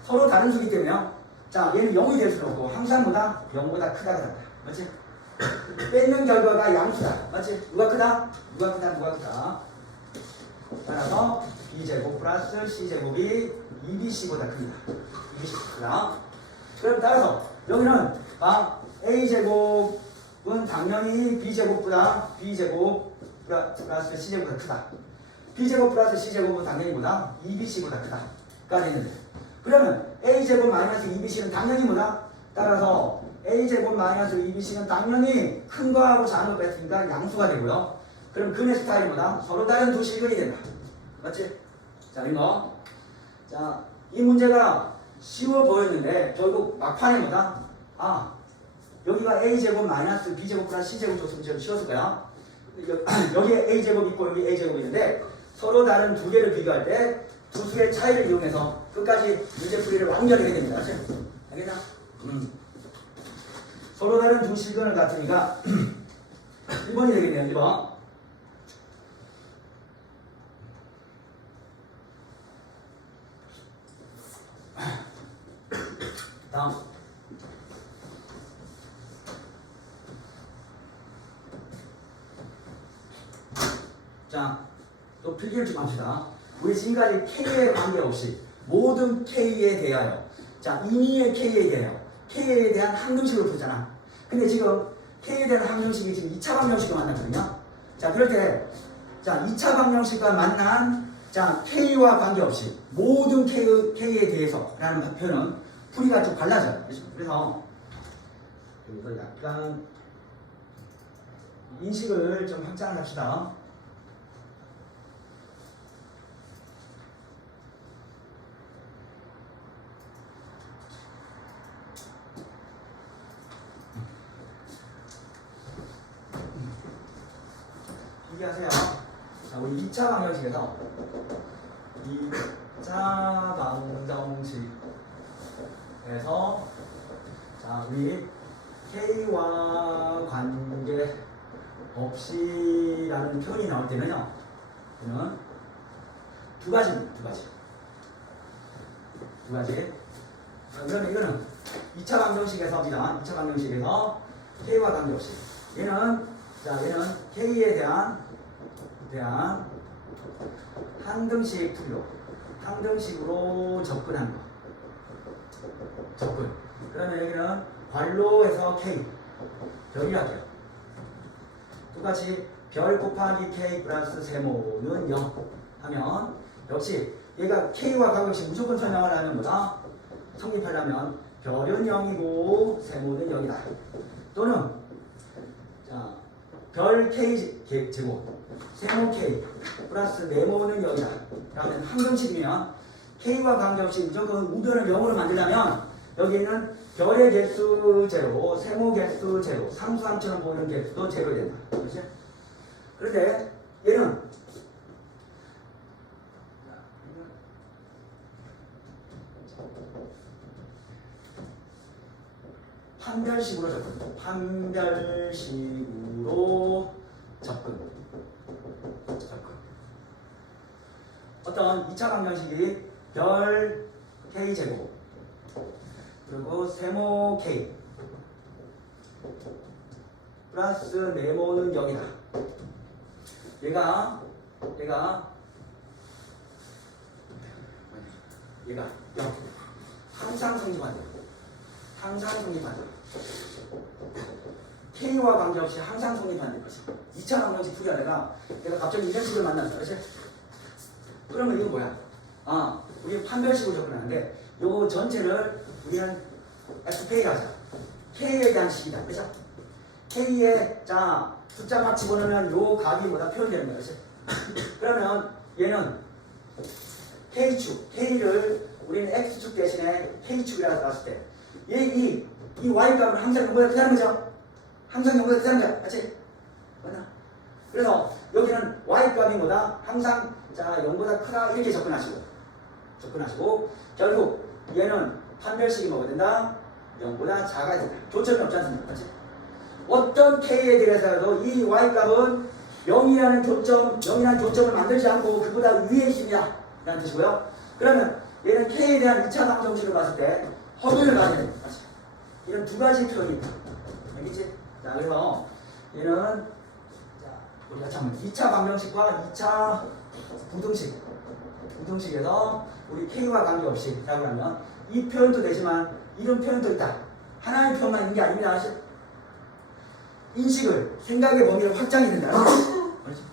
서로 다른 수기 때문에요. 자, 얘는 0이 될 수는 없고 항상 보다 0보다 크다가 된다. 맞지? 뺏는 결과가 양수다. 맞지? 누가 크다? 따라서 B제곱 플러스 C제곱이 EBC보다 큽니다. EBC보다 크다. 그럼 따라서 여기는 A제곱은 당연히 B제곱 플러스 C제곱보다 크다. B제곱 플러스 C제곱은 당연히 보다 EBC보다 크다가 되는데 그러면 A제곱 마이너스 EBC는 당연히 뭐다? 따라서 A제곱 마이너스 EBC는 당연히 큰 거하고 작은 거 뺐으니까 양수가 되고요. 그럼 근의 스타일이 뭐다? 서로 다른 두 실근이 된다. 맞지? 자, 이거. 자, 이 문제가 쉬워 보였는데 결국 막판에 뭐다? 여기가 A제곱 마이너스 B제곱 플러스 C제곱 줬으면 좀 쉬웠을 거야. 여기에 A제곱 있고 여기 A제곱이 있는데 서로 다른 두 개를 비교할 때 두 수의 차이를 이용해서 끝까지 문제풀이를 완결하게 됩니다. 알겠나? 서로 다른 두 실근을 갖추니까 1번이 되겠네요. 1번. 다음. 자, 또 필기를 좀 합시다. 우리 지금까지 K에 관계없이 모든 K에 대하여 자, 임의의 K에 대하여 K에 대한 항등식을 풀잖아. 근데 지금 K에 대한 항등식이 지금 2차 방정식과 만났거든요. 자, 그럴 때 자, 2차 방정식과 만난 자, K와 관계없이 모든 K에 대해서 라는 표현은 풀이가 좀 달라져요. 그래서 여기서 약간 인식을 좀 확장을 합시다. 얘기하세요. 자, 우리 2차 방정식에서 2차 방정식에서 자, 우리 K와 관계 없이라는 표현이 나올 때는요. 이는 두 가지입니다. 두 가지. 그러면 이거는 2차 방정식에서입니다. 2차 방정식에서 K와 관계없이 얘는 K에 대한 항등식 풀이로 항등식으로 접근하는 거. 그러면 여기는 괄로에서 K 별이랄게요. 똑같이 별 곱하기 K 플러스 세모는 0 하면 역시 얘가 K와 관계없이 무조건 설명을 하는 거다. 성립하려면 별은 0이고 세모는 0이다. 또는 자, 별 K 제곱 세모 K 플러스 네모는 0이다. 라는 항등식이면 K와 관계없이 무조건 우변을 0으로 만들려면 여기는 별의 개수 제로, 세모 개수 제로, 상수함처럼 보이는 개수도 제로 된다. 그렇지? 그런데 얘는 판별식으로 접근. 판별식으로 접근. 어떤 2차 방정식이 별 K제곱 그리고 세모 K 플러스 네모는 0이다. 얘가 0. 항상 성립한다. K와 관계없이 항상 성립한다. 2차 방정식 풀이하다가 내가 갑자기 이런 식을 만났어. 그렇지? 그러면 이거 뭐야? 우리 판별식으로 접근하는데 요거 전체를 우리는 FK가 하자. K에 대한 식이다. 그렇죠? K에 자 숫자 막 집어넣으면 요 값이 뭐다 표현되는 거야. 그렇지? 그러면 얘는 K축, K를 우리는 X축 대신에 K축이라고 봤을 때 이 Y값은 항상 0보다 크다는 거죠? 항상 0보다 크다는 거야. 맞지? 맞나? 그래서 여기는 Y값이 뭐다? 항상 자 0보다 크다 이렇게 접근하시고 결국 얘는 판별식이 뭐가 된다? 0보다 작아야 된다. 조점이 없지 않습니까? 맞지? 어떤 K에 대해서라도 이 Y값은 0이라는 조점을 만들지 않고 그보다 위에 있습니다. 라는 뜻이고요. 그러면 얘는 K에 대한 2차 방정식을 봤을 때 허근을 가져야 됩니다. 이런 두 가지 표현이 있다. 알겠지? 자, 그래서 얘는 우리가 참 2차 방정식과 2차 부등식에서 우리 K와 관계없이 라고 하면 이 표현도 되지만 이런 표현도 있다. 하나의 표현만 있는 게 아닙니다. 아시죠? 인식을, 생각의 범위를 확장이 된다. 그렇지?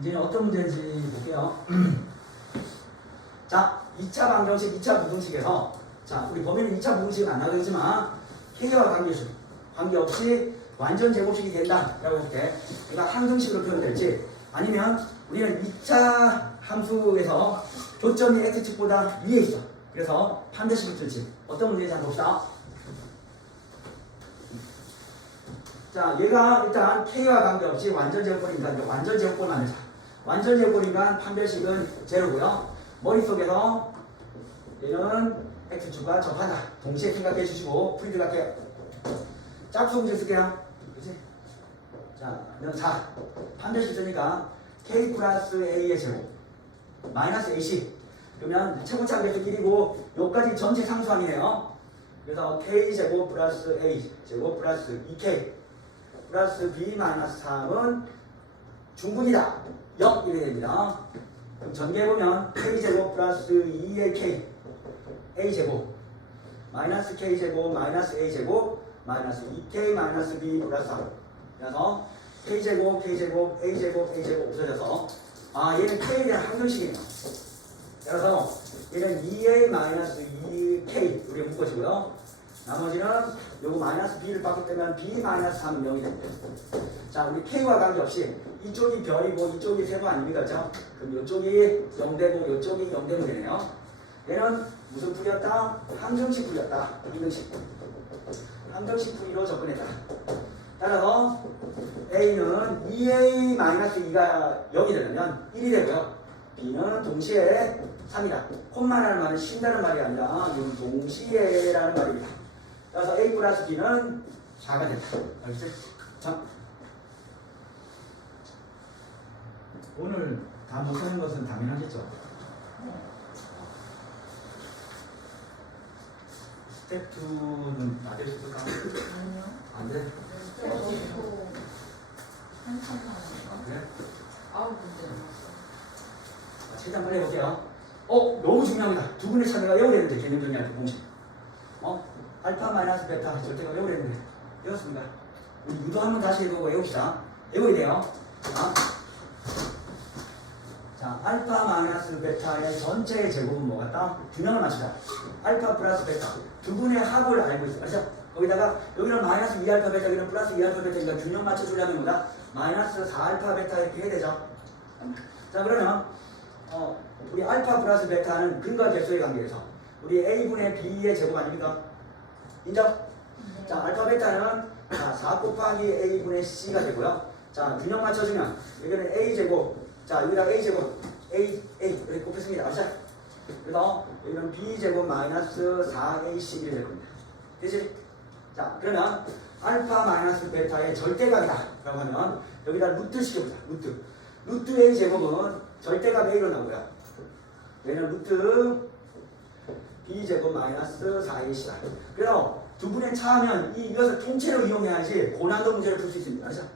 이제는 어떤 문제인지 볼게요. 자, 2차 방정식, 2차 부등식에서 자, 우리 범위는 2차 부등식은 안 나가겠지만 K와 관계없이 완전 제곱식이 된다 라고 했을 때 얘가 항등식으로 표현될지 아니면 우리는 2차 함수에서 조점이 X축보다 위에 있어. 그래서 판별식을 쓸지 어떤 문제인지 한번 봅시다. 자, 얘가 일단 K와 관계없이 완전 제곱꼴이니까 완전 제곱꼴 만들자. 완전 제곱꼴이니까 판별식은 제로고요. 머릿속에서 얘는 X축과 접한다. 동시에 생각해 주시고 프린트 갈게요. 짝수 문제 쓸게요. 그치? 자, 그럼 4. 판별식 쓰니까 K 플러스 A의 제곱 마이너스 AC 그러면 최고차 계수 1이고 요까지 전체 상수항이네요. 그래서 K제곱 플러스 A제곱 플러스 2K 플러스 B 마이너스 3은 중분이다. 0 이렇게 됩니다. 그럼 전개해보면 K제곱 플러스 2의 K A제곱 마이너스 K제곱 마이너스 A제곱 마이너스 2K 마이너스 B 플러스 3 그래서 K제곱 A제곱 없어져서 얘는 K에 대한 항등식이네요. 그래서 얘는 2A 마이너스 2K 우리가 묶어주고요. 나머지는 요거 마이너스 B를 받기 때문에 B 마이너스 3은 0이 됩니다. 자, 우리 K와 관계없이 이쪽이 별이고 이쪽이 세모 아닙니까? 그렇죠? 그럼 이쪽이 0되고 이쪽이 0되면 되네요. 얘는 무슨 풀이었다? 항등식 풀이었다. 항등식 풀이로 접근했다. 따라서 A는 2A-2가 0이 되려면 1이 되고요. B는 동시에 3이다. 콤마라는 말은 쉰다는 말이 아니라 동시에라는 말입니다. 그래서 A 플러스 B는 4가 된다. 알겠지? 자, 오늘 다 못하는 것은 당연하겠죠. 스텝 2는 다 될 수 있을까? 아니요. 안 돼? 한참 나왔어. 그래? 9문제 남았어. 최대한 빨리 해볼게요. 너무 중요합니다. 두 분의 차례가 외워야 되는데, 개념 정리할 때 공식. 알파 마이너스 베타 절대가 외워야 되는데. 외웠습니다. 우리 유도 한번 다시 해보고 외웁시다. 외워야 돼요. 자, 알파 마이너스 베타의 전체의 제곱은 뭐 같다? 균형을 맞추다. 알파 플러스 베타. 두 분의 합을 알고 있어요. 그렇죠? 거기다가 여기는 마이너스 2알파 베타, 여기는 플러스 2알파 베타니까 균형 맞춰주려면 뭐다? 마이너스 4알파 베타 이렇게 해야 되죠. 자, 그러면 우리 알파 플러스 베타는 근과 개수의 관계에서 우리 A분의 B의 제곱 아닙니까? 인정? 네. 자, 알파 베타는 4 곱하기 A분의 C가 되고요. 자, 균형 맞춰주면 여기는 A제곱, 자, 여기다 A제곱, A 이렇게 곱했습니다. 아시죠? 그래서 여기는 B제곱 마이너스 4AC 이렇게 될 겁니다. 되지? 자, 그러면 알파 마이너스 베타의 절대값이다 라고 하면 여기다 루트 시켜보자. 루트 A 제곱은 절대값 A로 나오고요. 얘는 루트 B 제곱 마이너스 4AC다. 그래서 두 분의 차하면 이것을 통째로 이용해야지 고난도 문제를 풀 수 있습니다. 그렇죠?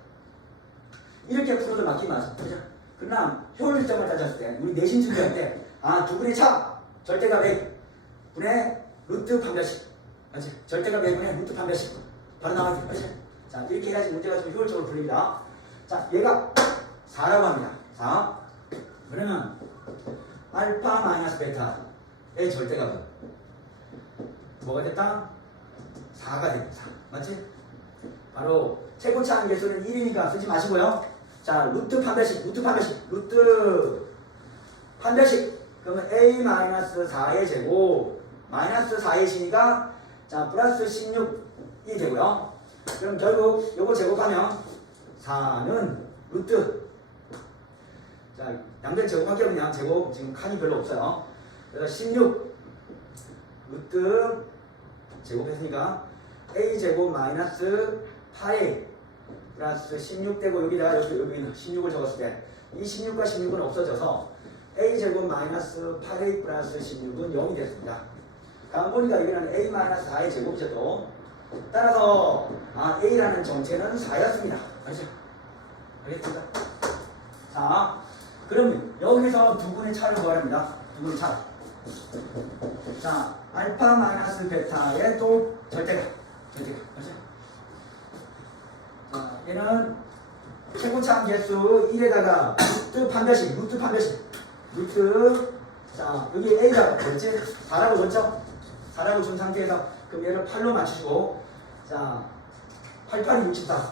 이렇게 풀어도 맞긴 맞아. 그렇죠? 그러나 효율점을 따졌을 때 우리 내신 준비할 때 두 분의 차 절대값 A 분의 루트 판별식. 그렇지? 절대값 A 분의 루트 판별식. 바로 나와있죠. 그렇지? 자, 이렇게 해야지 문제가 좀 효율적으로 풀립니다. 자, 얘가 4라고 합니다. 4. 그러면 알파 마이너스 베타의 절대값은 뭐가 됐다? 4가 됩니다. 4. 맞지? 바로 최고차항 개수는 1이니까 쓰지 마시고요. 자, 루트 판별식. 그러면 A-4의 제곱 마이너스 4의 신이가 자 플러스 16이 되고요. 그럼 결국 요거 제곱하면 4는 루트 자 양변 제곱할게요. 그냥 제곱 지금 칸이 별로 없어요. 그래서 16 루트 제곱했으니까 A 제곱 마이너스 8A 플러스 16 되고 여기다가 여기 16을 적었을 때 이 16과 16은 없어져서 A 제곱 마이너스 8A 플러스 16은 0이 됐습니다. 다음 보니까 여기는 A 마이너스 4의 제곱이죠 또. 따라서 A라는 정체는 4였습니다. 알겠습니까? 자, 그럼 여기서 두 분의 차를 구하랍니다. 두 분의 차. 자, 알파 마이너스 베타의 또 절대값. 그렇지? 자, 얘는 최고차항 개수 1에다가 루트 판별식. 자, 여기 A가 뭐였지? 4라고 줬죠? 4라고 준 상태에서 그럼 얘를 8로 맞추시고 자, 8, 8이 64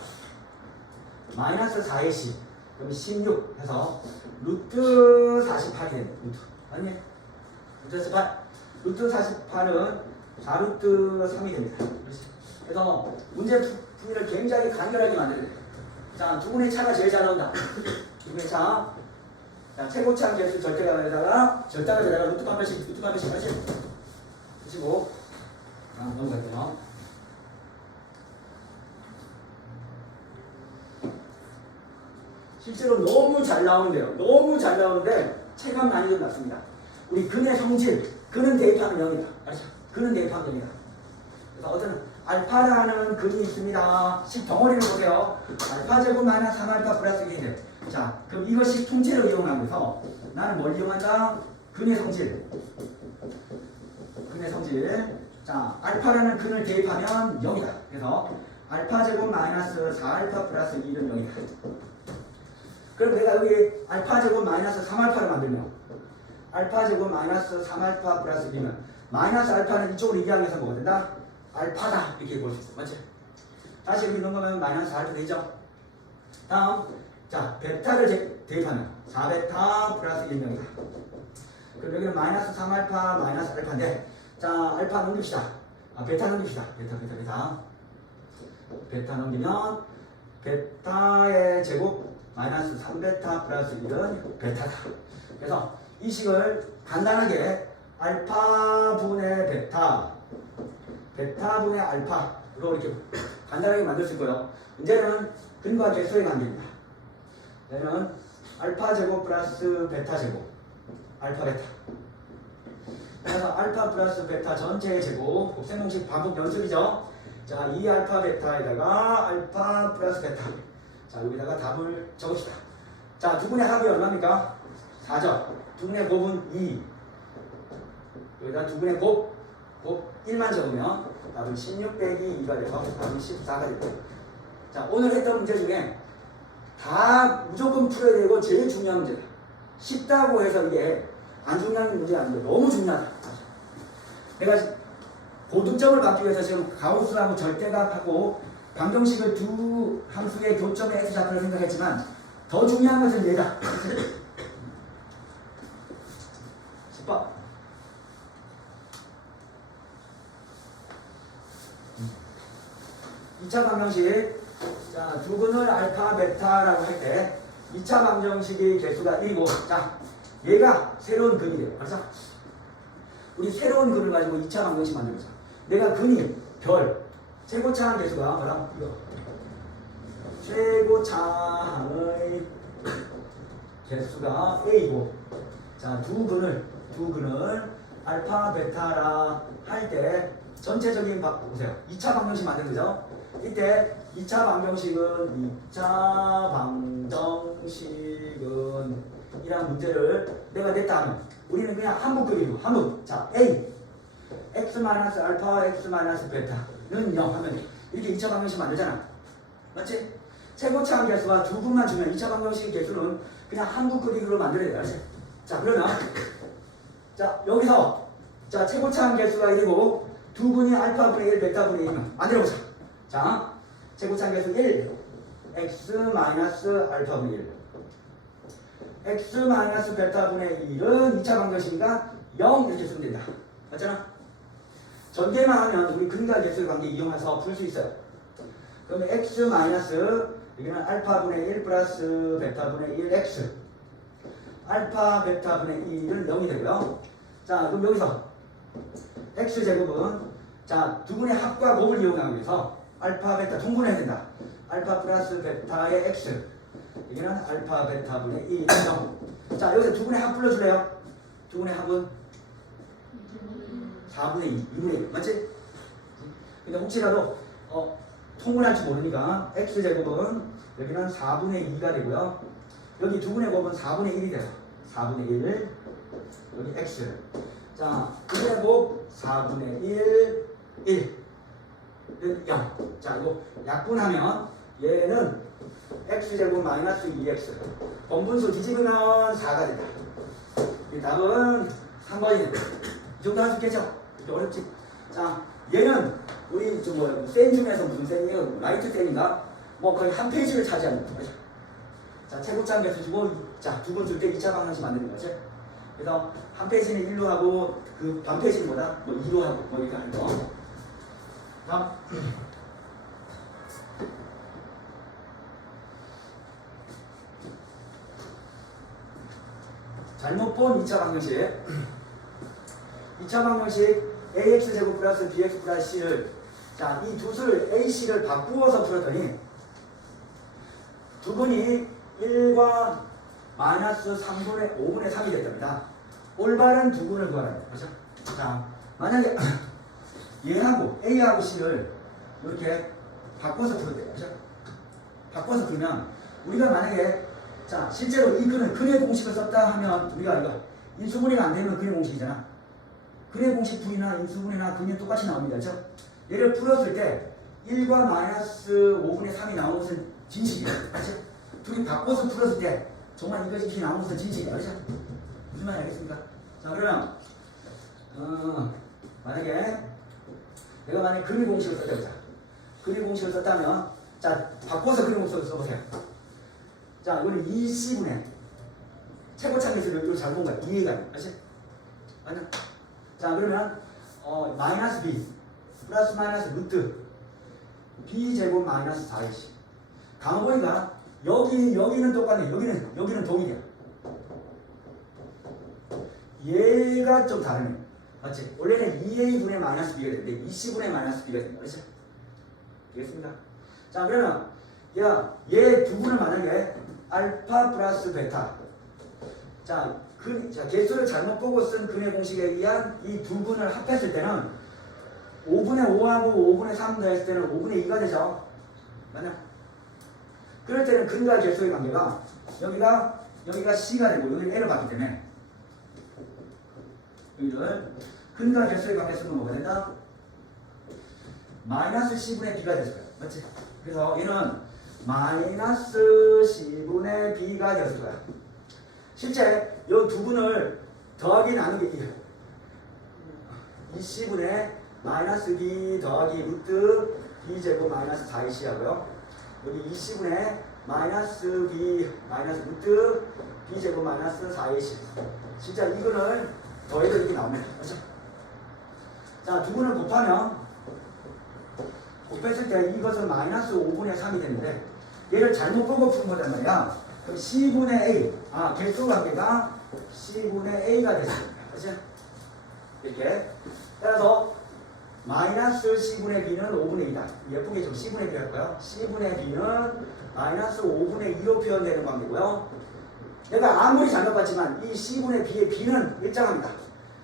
마이너스 4의 10 그럼 16 해서 루트 48이 됩니다. 루트 아니에요? 루트 48 루트 48은 4루트 3이 됩니다. 그래서 문제 풀이를 굉장히 간결하게 만들어야 돼요. 자, 두 분의 차가 제일 잘 나온다. 두 분의 차. 자, 최고차항 개수 절대값에다가 루트 판별식 하시고 넘어갈게요. 실제로 너무 잘 나오는데요. 너무 잘 나오는데 체감 난이도 낮습니다. 우리 근의 성질, 근은 대입하는 0이다. 알죠? 근은 대입하는 0이다. 그래서 어떤 알파라는 근이 있습니다. 식 덩어리를 보세요. 알파 제곱 마이너스 3알파 플러스 1. 자, 그럼 이것이 통째로 이용하면서 나는 뭘 이용한다? 근의 성질. 자, 알파라는 근을 대입하면 0이다. 그래서 알파 제곱 마이너스 4알파 플러스 1은 0이다. 그럼 내가 여기 알파 제곱 마이너스 3알파를 만들면 알파 제곱 마이너스 3알파 플러스 1이면 마이너스 알파는 이쪽으로 이항해서 뭐가 된다? 알파다. 이렇게 볼 수 있어. 맞지? 다시 여기 넣으면 마이너스 4알파 되죠? 다음, 자, 베타를 대입하면 4베타 플러스 1명이다. 그럼 여기는 마이너스 3알파 마이너스 알파인데 자, 알파 넘깁시다. 베타 넘깁시다. 베타 넘기면 베타의 제곱 마이너스 3베타 플러스 1은 베타다. 그래서 이 식을 간단하게 알파 분의 베타 분의 알파로 이렇게 간단하게 만들 수 있고요. 이제는 근과 개수의 관계입니다. 얘는 알파 제곱 플러스 베타 제곱 알파 베타. 그래서 알파 플러스 베타 전체의 제곱 곱셈공식 반복 연습이죠. 자, 이 알파 베타에다가 알파 플러스 베타. 자, 여기다가 답을 적읍시다. 자, 두 분의 합이 얼마입니까? 4죠. 두 분의 곱은 2. 여기다 두 분의 곱 1만 적으면 답은 16 빼기 2가 돼서 답은 14가 됩니다. 자, 오늘 했던 문제 중에 다 무조건 풀어야 되고 제일 중요한 문제다. 쉽다고 해서 이게 안 중요한 문제가 아닌데 너무 중요하다. 내가 고득점을 받기 위해서 지금 가우스하고 절대값하고 방정식을 두 함수의 교점의 x좌표를 생각했지만 더 중요한 것은 얘다. 10번. (2차) 방정식. 자, 두 근을 알파, 베타라고 할 때 2차 방정식의 개수가 1이고 자, 얘가 새로운 근이래요. 그래서 우리 새로운 근을 가지고 2차 방정식 만들자. 내가 근이 별 최고차항 개수가 뭐라? 이거 최고차항의 개수가 A고 자 두 근을 알파 베타라 할 때 전체적인 보세요. 2차 방정식 만든 거죠. 이때 2차 방정식은 이란 문제를 내가 냈다 하면 우리는 그냥 한문 그리고 한문. 자 A x 마이너스 알파 x 마이너스 베타는 0 하면 이렇게 2차 방정식 만들잖아. 맞지? 최고차항 개수가 두 분만 주면 2차 방정식 개수는 그냥 한국 그리기로 만들어야 돼. 알지? 자 그러면 자 여기서 자 최고차항 개수가 1이고 두 분이 알파분의 1 베타분의 1이면 만들어보자. 자 최고차항 개수 1 x 마이너스 알파분의 1 x 마이너스 베타분의 1은 2차 방정식이니까 0 이렇게 쓰면 된다. 맞잖아? 전개만 하면 우리 근과 개수의 관계 이용해서 풀 수 있어요. 그러면 x 마이너스 여기는 알파분의 1 플러스 베타분의 1 x 알파 베타분의 1은 0이 되고요. 자 그럼 여기서 x제곱은 자 두 분의 합과 곱을 이용하기 위해서 알파 베타 통분해야 된다. 알파 플러스 베타의 x 여기는 알파 베타분의 1 0. 자 여기서 두 분의 합 불러줄래요? 두 분의 합은 4분의 2, 2분의 1 맞지? 근데 혹시라도 통분할지 모르니까 x제곱은 여기는 4분의 2가 되고요. 여기 두 분의 곱은 4분의 1이 돼요. 4분의 1 여기 x 자 2분의 곱 4분의 1 0. 자 이거 약분하면 얘는 x제곱 마이너스 2x 번분수 뒤집으면 4가 된다. 이 답은 3번이 된다. 이 정도 할 수 있겠죠? 어렵지? 자 얘는 우리 센 중에서 무슨 센이에요? 라이트 센인가? 뭐 거의 한 페이지를 차지하는 거죠. 자 최고차항 개수 주고 자 두 번 줄 때 2차 방정식 만드는 거죠. 그래서 한 페이지는 1로 하고 그 반 페이지는 뭐다? 뭐 2로 하고 뭐 이렇게 하는 거. 다음 잘못 본 2차 방정식 2차 방정식 ax제곱 플러스 bx 플러스 c를 자 이 두 수를 ac를 바꾸어서 풀었더니 두 분이 1과 마이너스 3분의 5분의 3이 됐답니다. 올바른 두 분을 구하라는 거죠. 자 만약에 얘하고 a하고 c를 이렇게 바꿔서 풀어야 되죠. 바꿔서 풀면 우리가 만약에 자 실제로 이 근은 근의 공식을 썼다 하면 우리가 이거 인수분해가 안 되면 근의 공식이잖아. 근의 공식 V나 인수분해나 근이 똑같이 나옵니다. 그렇죠? 얘를 풀었을 때 1과 마이너스 5분의 3이 나오는 것은 진실이에요. 그렇죠? 둘이 바꿔서 풀었을 때 정말 이것이 나오는 것은 진실이에요. 그렇죠? 무슨 말인지 알겠습니까? 자 그러면 만약에 내가 만약에 근의 공식을 썼다 보자. 근의 공식을 썼다면 자 바꿔서 근의 공식을 써보세요. 자 이거는 20분의 최고차항 개수를 이걸 잘 본 거야. 이해가 돼. 알지? 맞나? 자 그러면 마이너스 b 플러스 마이너스 루트 b 제곱 마이너스 4ac 강호이가 여기는 똑같네. 여기는 동일이야. 얘가 좀 다르네. 맞지? 원래는 2a분의 마이너스 b가 되는데 20분의 마이너스 b가 된다. 그렇지? 되겠습니다. 자 그러면 얘 두 분을 만약에 알파 플러스 베타 자 개수를 잘못 보고 쓴 근의 공식에 의한 이 두 분을 합했을 때는 5분의 5하고 5분의 3 더했을 때는 5분의 2가 되죠. 맞나? 그럴 때는 근과 개수의 관계가 여기가 C가 되고 여기가 L을 받기 때문에 여기를 근과 개수의 관계 쓰면 뭐가 된다? 마이너스 C분의 B가 됐을 거야. 맞지? 그래서 얘는 마이너스 C분의 B가 됐을 거야. 실제 이 두 분을 더하기 나누기 1 이 C분의 마이너스 B 더하기 루트 B제곱 마이너스 4AC 하고요. 여기 2C분의 마이너스 B 마이너스 루트 B제곱 마이너스 4AC 진짜 이거를 더해도 이렇게 나옵니다. 그렇죠? 자, 두 분을 곱했을 때 이것은 마이너스 5분의 3이 되는데 얘를 잘못 보고 푸는 거란 말이야. 그럼 C분의 A 개수 관계가 C분의 A가 됐습니다. 그렇죠? 이렇게 따라서 마이너스 C분의 B는 5분의 2다. 예쁘게 좀 C분의 B 할까요? C분의 B는 마이너스 5분의 2로 표현되는 관계고요. 내가 아무리 잘못봤지만 이 C분의 B의 B는 일정합니다.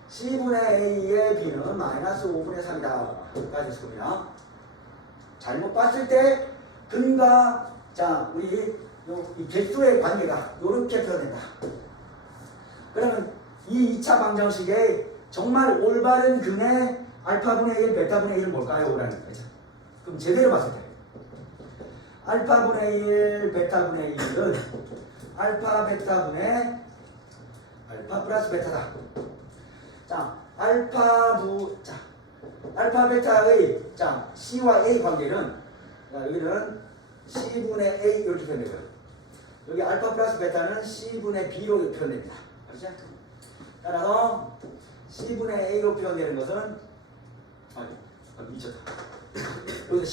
C분의 A의 B는 마이너스 5분의 3이다. 가 됐을 겁니다. 잘못 봤을 때 근과 자 우리 이 개수의 관계가 이렇게 표현된다. 그러면 이 2차 방정식의 정말 올바른 근의 알파분의 1, 베타분의 1은 뭘까요? 라는 거죠. 그럼 제대로 봤을 때 알파분의 1, 베타분의 1은 알파 베타분의 알파 플러스 베타다. 자, 알파 베타의 자 C와 A 관계는 자, 여기는 C분의 A 이렇게 표현되고요. 여기 알파 플러스 베타는 C분의 B로 표현됩니다. 그렇죠? 따라서 C분의 A로 표현되는 것은 미쳤다. 여기서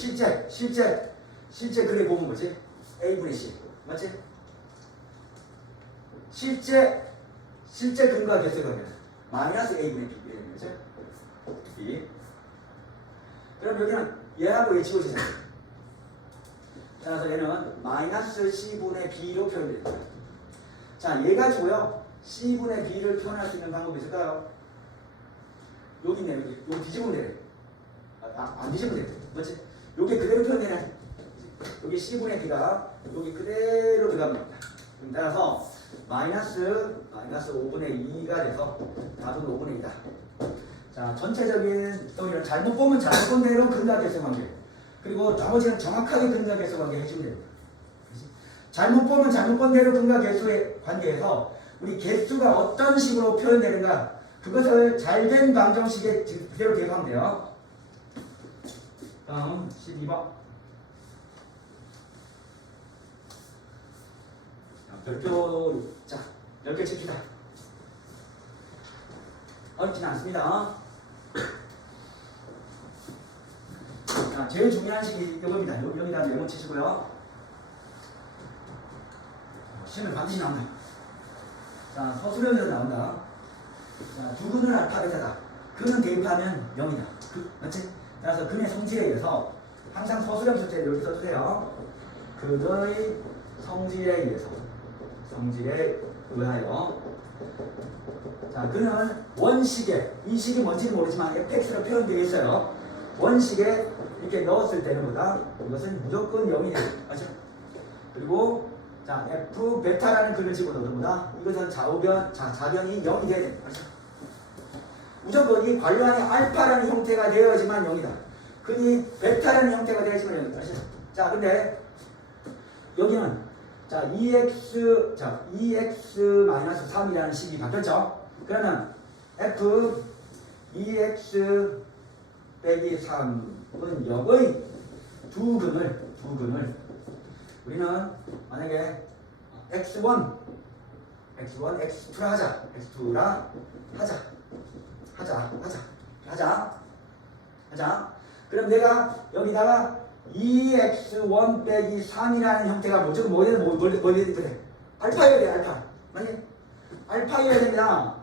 실제 그래 보면 뭐지? A분의 C 맞지? 실제 근과 개수가 됩니다. 마이너스 A분의 B 이런 거죠? B. 그럼 여기는 얘하고 얘 지워지잖아요. 따라서 얘는 마이너스 C분의 B로 표현됩니다. 자, 얘 가지고요 C분의 B를 표현할 수 있는 방법이 있을까요? 여기 있네. 여기 뒤집으면 되네. 안 뒤집으면 되네. 맞지? 여기 그대로 표현되네. 여기 C분의 B가 여기 그대로 들어갑니다. 따라서 마이너스 5분의 2가 돼서 답은 5분의 2다. 자, 전체적인 스토리는 잘못 보면 잘못 본 대로 근과 개수 관계. 그리고 나머지는 정확하게 근과 개수 관계 해주면 됩니다. 잘못 보면 잘못 본 대로 근과 개수의 관계에서 우리 개수가 어떤 식으로 표현되는가 그것을 잘된 방정식에 그대로 대입하면 돼요. 다음 12번. 별표 자 10개 칩시다. 어렵지는 않습니다. 자, 제일 중요한 식이 이겁니다. 여기다 메모 치시고요. 시험에 반드시 나온다. 자, 서술형에서 나온다. 자, 두 근을 알파 베타다. 근은 대입하면 0이다. 맞지? 따라서 근의 성질에 의해서 항상 서술형 쓸 때 이렇게 써주세요. 근의 성질에 의해서 성질에 의하여 자, 근은 원식에 이 식이 뭔지는 모르지만 fx로 표현되어 있어요. 원식에 이렇게 넣었을 때는 보다 이것은 무조건 0이 돼요. 맞죠? 그리고 자, f 베타라는 근을 집어넣는 보다 이것은 좌변이 0이 돼야 됩니다. 맞죠? 무조건 이 관련이 알파라는 형태가 되어야지만 0이다. 근이 베타라는 형태가 되어야지만 0이다. 맞죠? 자, 근데 여기는 자, EX-3이라는 식이 바뀌었죠? 그러면 F EX 빼기 3은 역의 두 근을 우리는 만약에 X1, X2라 하자. X2라 하자. 그럼 내가 여기다가 2x1 빼기 3이라는 형태가 무조건 뭐야 돼? 알파여야 돼, 알파. 맞니? 알파여야 됩니다.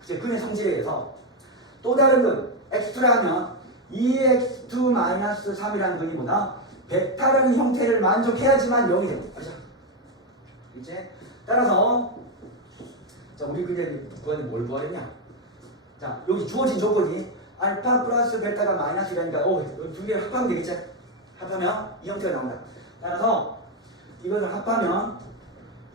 그치? 근의 성질에 의해서. 또 다른 근, x2라 하면 2x2-3이라는 근이 뭐다? 베타라는 형태를 만족해야지만 0이 됩니다. 그죠? 이제 따라서 자, 우리 그게 뭘 구하랬냐? 자, 여기 주어진 조건이 알파 플러스 베타가 마이너스라니까 두 개 합하면 되겠지? 합하면 이 형태가 나온다. 따라서 이것을 합하면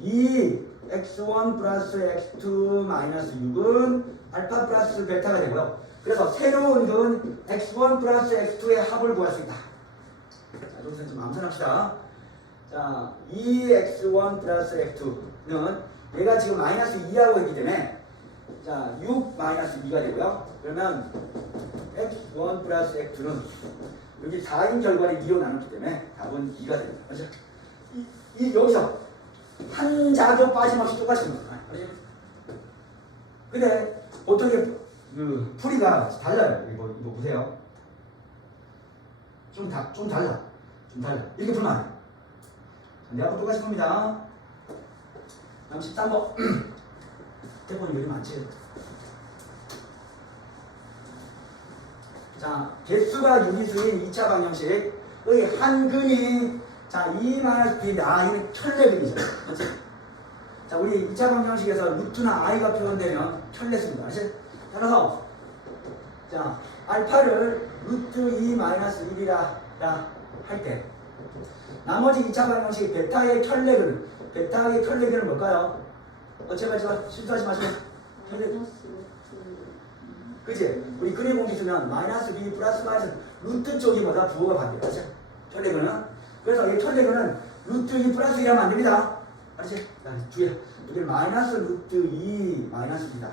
2x1 플러스 x2 마이너스 6은 알파 플러스 베타가 되고요. 그래서 새로운 근 x1 플러스 x2의 합을 구할 수 있다. 자, 여기서 좀 암산합시다. 자, 2x1 플러스 x2는 얘가 지금 마이너스 2라고 했기 때문에 자, 6 마이너스 2가 되고요. 그러면 x1 플러스 x2는 여기 4인 결과를 2로 나눴기 때문에 답은 2가 됩니다. 맞죠? 여기서 한 자도 빠짐없이 똑같이 됩니다. 근데 보통 그 풀이가 달라요. 이거 보세요. 좀 달라. 이렇게 풀면 안 돼요. 내가 똑같이 풉니다. 다음 13번. 대본이 여기 많지? 자, 자, 개수가 유기수인 2차 방정식의 한 근이 자, E 마이너스 B, 이는 천레근이죠. 그렇지? 자, 우리 2차 방정식에서 루트나 i가 표현되면 천레수입니다. 그렇지? 따라서 자, 알파를 루트 2 마이너스 1이라 할 때 나머지 2차 방정식의 베타의 천레근은 뭘까요? 제발 실수하지 마시고. 그치? 우리 그림 공식 쓰면 마이너스 b 플러스 마이너스 루트 쪽이 뭐다? 부호가 바뀌어요. 그치? 천레근은. 그래서 이 천레근은 루트 2 플러스 2하면 안 됩니다. 알았지? 주의야. 여기는 마이너스 루트 2 마이너스 b다.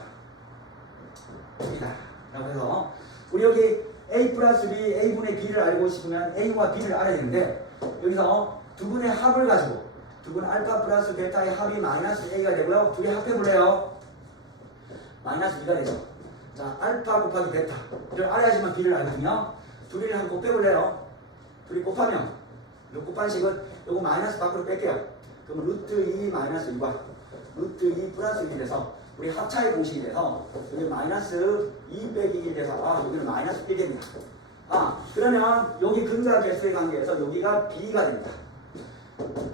라고 해서 우리 여기 a 플러스 b, a분의 b를 알고 싶으면 a와 b를 알아야 되는데 여기서 두 분의 합을 가지고 두 분 알파 플러스 베타의 합이 마이너스 a가 되고요. 둘이 합해볼래요? 마이너스 b가 되죠. 자, 알파 곱하기 베타를 알아야지만 b를 알거든요. 둘이를 한번 빼볼래요? 둘이 곱하면 이 곱한식은 요거 마이너스 밖으로 뺄게요. 그럼 루트 2 마이너스 2과 루트 2 플러스 1이 돼서 우리 합차의 공식이 돼서 여기 마이너스 2 빼기 1 돼서 여기는 마이너스 1 됩니다. 그러면 여기 근과 개수의 관계에서 여기가 b가 됩니다.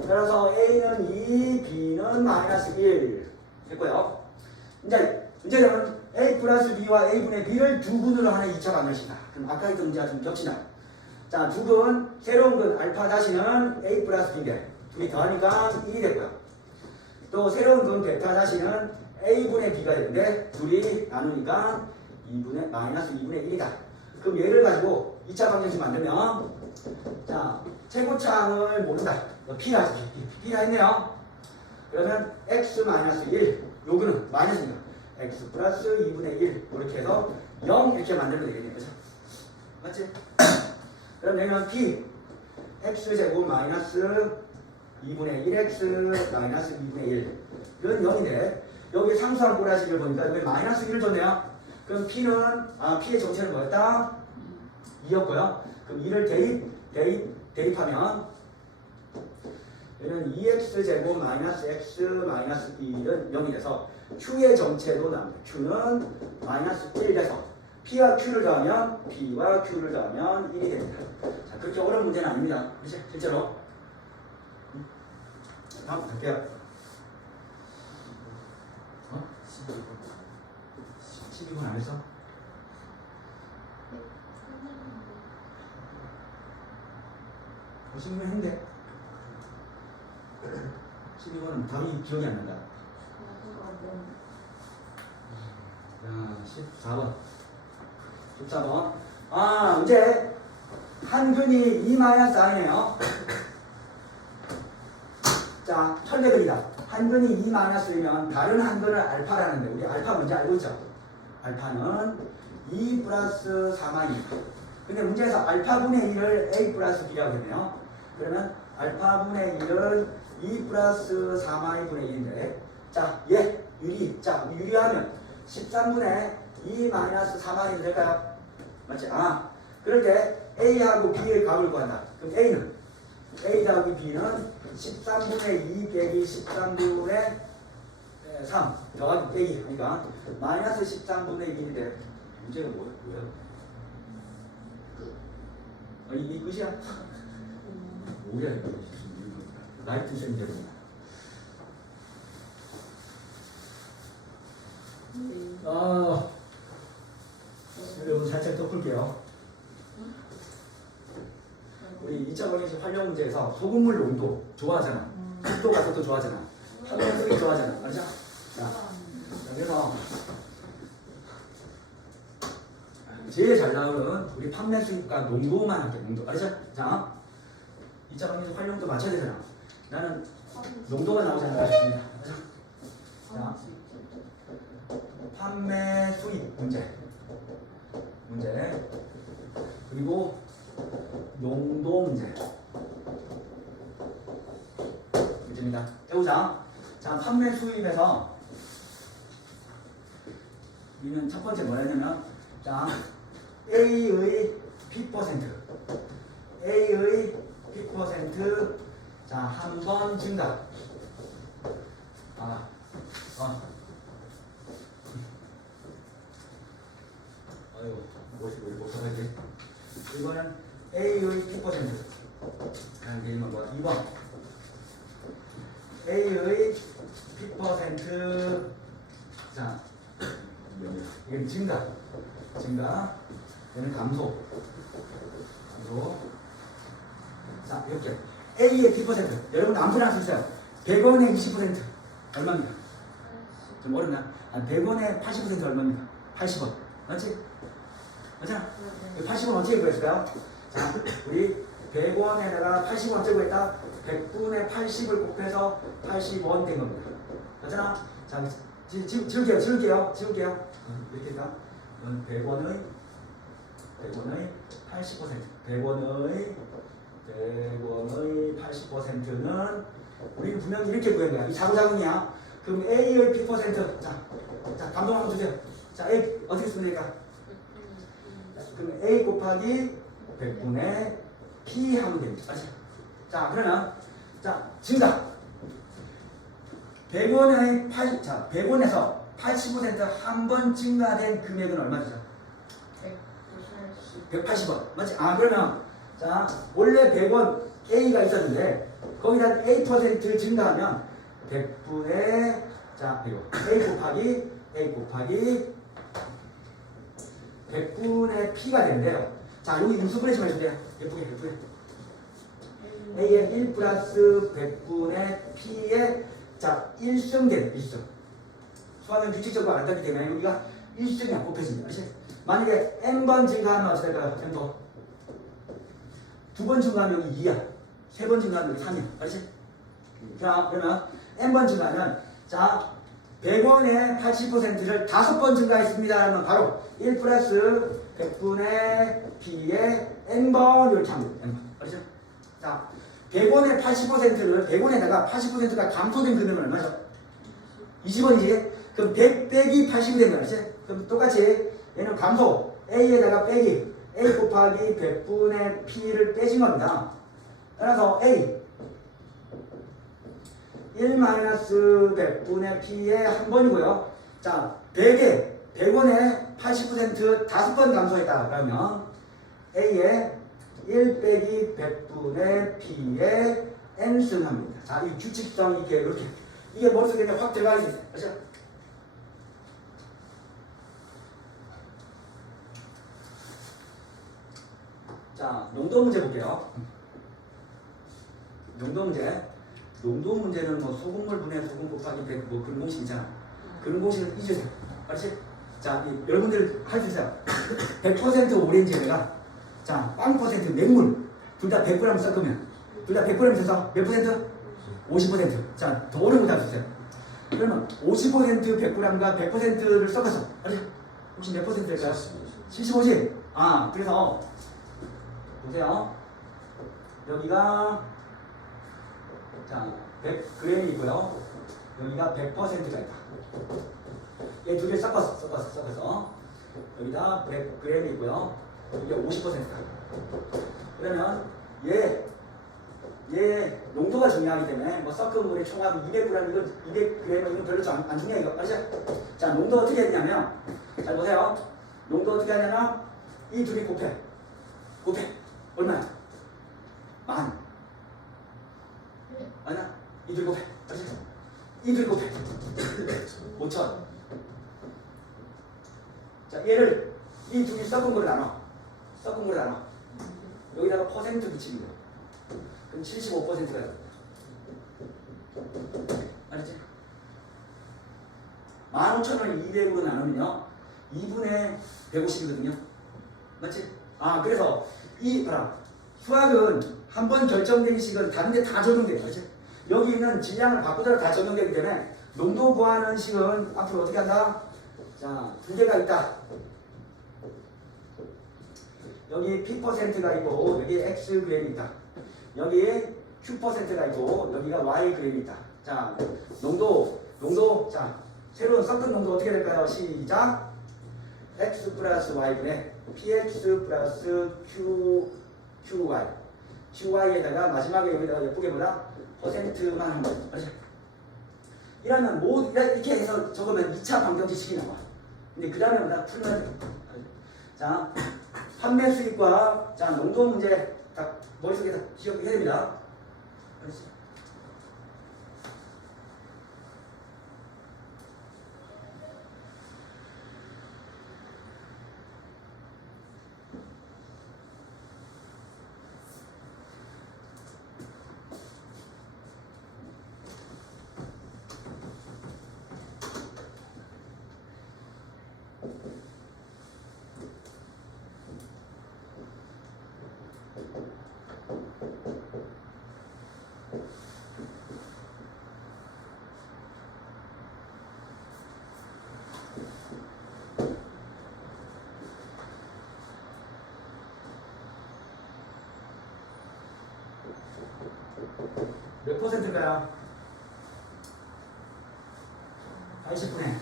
따라서 a는 2, b는 마이너스 1 됐고요. 이제는 a 플러스 b와 a분의 b를 두 분으로 하는 2차 방정식이다. 그럼 아까 했던 문제와 좀 겹치나요? 자, 두 분, 새로운 근 알파 다시는 a 플러스 b인데 둘이 더하니까 1이 됐고요. 또 새로운 근 베타 다시는 a분의 b가 되는데 둘이 나누니까 마이너스 2분의 1이다. 그럼 얘를 가지고 2차 방정식 만들면 자, 최고차항을 모른다. p라 했네요. 그러면 x 마이너스 1 요거는 마이너스입니다. x 플러스 2분의 1 이렇게 해서 0 이렇게 만들면 되겠네요. 그렇죠? 맞지? 그럼 여기는 p x제곱 마이너스 2분의 1x 마이너스 2분의 1 이건 0인데 여기 상수항 꼬라지를 보니까 여기 마이너스 1을 줬네요. 그럼 p는 p의 정체는 뭐였다? 2였고요. 그럼 2를 대입하면 얘는 2x제곱 마이너스 x 마이너스 2는 0이 돼서 q의 정체로 나옵니다. q는 마이너스 1 돼서 p와 q를 더하면 1이 됩니다. 자, 그렇게 어려운 문제는 아닙니다. 그렇지? 실제로. 다음 갈게요. 12분 안 했어? 보시면 했는데 12번은 답이 기억이 안 난다. 자, 14번. 이제 한 근이 2-i네요. 자, 천레근이다. 한 근이 2-1이면 다른 한 근을 알파라는데 우리 알파 뭔지 알고 있죠? 알파는 2 플러스 4마입니다. 근데 문제에서 알파분의 1을 a 플러스 b라고 했네요. 그러면 알파분의 1은 2 플러스 4마이 분의 1인데 자, 유리하면 13분의 2 마이너스 4마이 될까요? 맞지? 그럴 때 a하고 b의 값을 구한다. 그럼 a 더하기 b는 13분의 2 빼기 13분의 3 더하기 빼기 하니까 마이너스 13분의 1인데 문제가 뭐예요? 이 끝이야? 뭐야 이거 라이트 쌤들입니다. 여러분 살짝 더 풀게요. 우리 2차 방정식 활용 문제에서 소금물 농도 좋아하잖아. 속도 같은 것도 좋아하잖아. 활용성이 좋아하잖아. 맞죠? 자, 그래서 제일 잘 나오는 우리 판매 수익과 농도만 할게. 농도. 알죠? 자, 2차 방정식 활용도 맞춰야 되잖아. 나는 농도가 나오지 않을까 싶습니다. 자, 판매 수익 문제. 그리고 농도 문제입니다. 해보자. 자, 판매 수입에서 우리는 첫 번째 뭐라 했냐면 자, A의 P%, 자, 한 번 증가. 55를 곱하기. 이거는 A의 P%. 다음 게임은 뭐 2번. A의 P%. 자, 이건 증가. 얘는 감소. 자, 이렇게. A의 P%. 여러분 암산할 수 있어요. 100원에 20% 얼마입니까? 좀 어렵나? 100원에 80% 얼마입니까? 80원. 맞지? 맞잖아? 80원 어떻게 구했을까요? 자, 우리 100원에다가 80원 어쩌고 했다? 100분의 80을 곱해서 80원 된 겁니다. 맞잖아? 자, 지울게요. 이렇게 했다. 100원의 80%. 100원의 80%는 우리는 분명히 이렇게 구한 거야. 이 자구자구이야. 그럼 A의 P%. 자, 감동 한번 주세요. 자, A 어떻게 쓰면 될까? 그럼 A 곱하기 100분의 P 하면 됩니다. 맞죠? 자, 그러면 자, 증가. 100원에서 80% 한 번 증가된 금액은 얼마죠? 180원. 맞지? 그러면 자, 원래 100원 A가 있었는데 거기다 A% 증가하면 100분의 자, 그리고 A 곱하기 100분의 P가 되는데요. 자, 여기 인수분해 좀 해주세요. 예쁘게. A의 1 플러스 100분의 P의 자, 1승 되는 1승. 수학은 규칙적으로 안 되기 때문에 여기가 1승이 곱해집니다. 만약에 N번 증가하면 어떻게 될까요? N번. 2번 증가하면 여기 2야. 3번 증가하면 여기 3이야. 알지? 자, 그러면 N번 증가하면 자, 100원에 80%를 5번 증가했습니다. 하면 바로 1 플러스 100분의 P의 N번 이렇게 합니다. N번. 알죠? 자, 100원에 80%를 100원에다가 80%가 감소된 금액은 얼마죠? 20원이지? 그럼 100 빼기 80이 되는 거지? 그럼 똑같이 얘는 감소 A에다가 빼기 A 곱하기 100분의 P를 빼진 겁니다. 따라서 A 1-100분의 P의 한 번이고요. 자, 100원에 80% 5번 감소했다. 그러면 A의 1 빼기 100분의 P의 N승 합니다. 자, 이 규칙성 이렇게 이게 머릿속에 확 들어가 있어요. 그렇죠? 자, 농도 문제 볼게요. 농도 문제는 뭐 소금물 분해 소금 곱하기 100 뭐 그런 공식 있잖아. 그런 공식을 잊으세요. 알지? 자, 여러분들 할 수 있어요. 100% 오렌지에다가 자, 0% 맹물 둘 다 100g 섞으면 둘 다 100g 있어서 몇 %? 50%. 자, 더 어려운 거 다 주세요. 그러면 50% 100g과 100%를 섞어서 알지? 혹시 몇 % 될까요? 75지? 그래서 보세요. 여기가 자 100g이 있고요. 여기가 100%가 있다. 얘 두 개 섞어서 여기다 100g이 있고요. 여기가 50%다. 그러면 얘 농도가 중요하기 때문에 뭐 섞은 물의 총합이 200g 이건 200g은 이건 별로 안 중요해 이거 알죠? 자, 농도 어떻게 했냐면 잘 보세요. 농도 어떻게 하냐면 이 둘이 곱해 얼마야? 10,000. 아니야? 이 둘이 곱해. 알지? 이 둘이 곱해 5,000. 자, 얘를 이 둘이 섞은 거를 나눠. 여기다가 퍼센트 붙이는 거야. 그럼 75%가 돼. 알았지? 15,000원을 200으로 나누면요 2분의 150이거든요. 맞지? 그래서 수학은 한 번 결정된 식은 다른 데 다 적용돼요. 그렇지? 여기 있는 질량을 바꾸더라도 다 적용되기 때문에 농도 구하는 식은 앞으로 어떻게 한다? 자, 두 개가 있다. 여기 P%가 있고 여기 Xg이 있다. 여기 Q%가 있고 여기가 Yg이 있다. 자, 농도 자, 새로운 섞은 농도 어떻게 될까요? 시작. X 플러스 Y분의 PX 플러스 QY. QY에다가 마지막에 여기다가 예쁘게 뭐다? 퍼센트만 하면 돼. 알죠? 이렇게 해서 적으면 2차 방정식이 나와. 근데 그 다음에 뭐다? 풀면 돼. 자, 판매 수익과 자 농도 문제 딱 머릿속에 다 기억해야 됩니다. 그렇지. 몇 퍼센트일까요? 80분의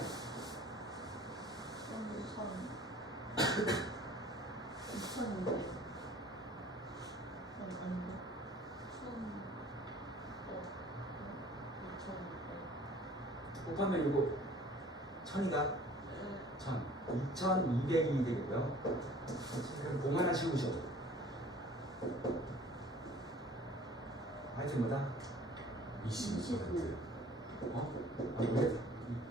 5하면 이거 1000이가 1000, 2200이 되겠고요. 그럼 공 하나 씌우셔. 하여튼 뭐다? 20%. 어? 아니 왜?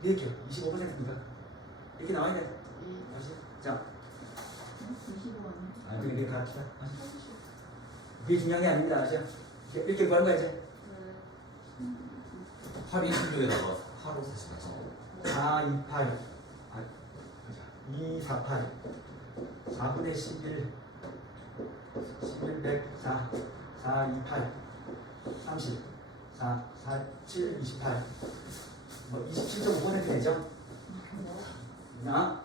이렇게 25%입니까? 이렇게 나와 있네. 다시. 자, 25원. 아 그게 같다. 그게 중요한 게 아닙니다. 아시죠? 이렇게 구하는 거야 이제. 8 26에다가 8, 5, 4, 4, 2, 8. 2, 4, 8. 4분의 11. 11, 100, 4. 4, 2, 8. 30. 4, 4, 7, 28. 뭐 27.5% 되죠? 자,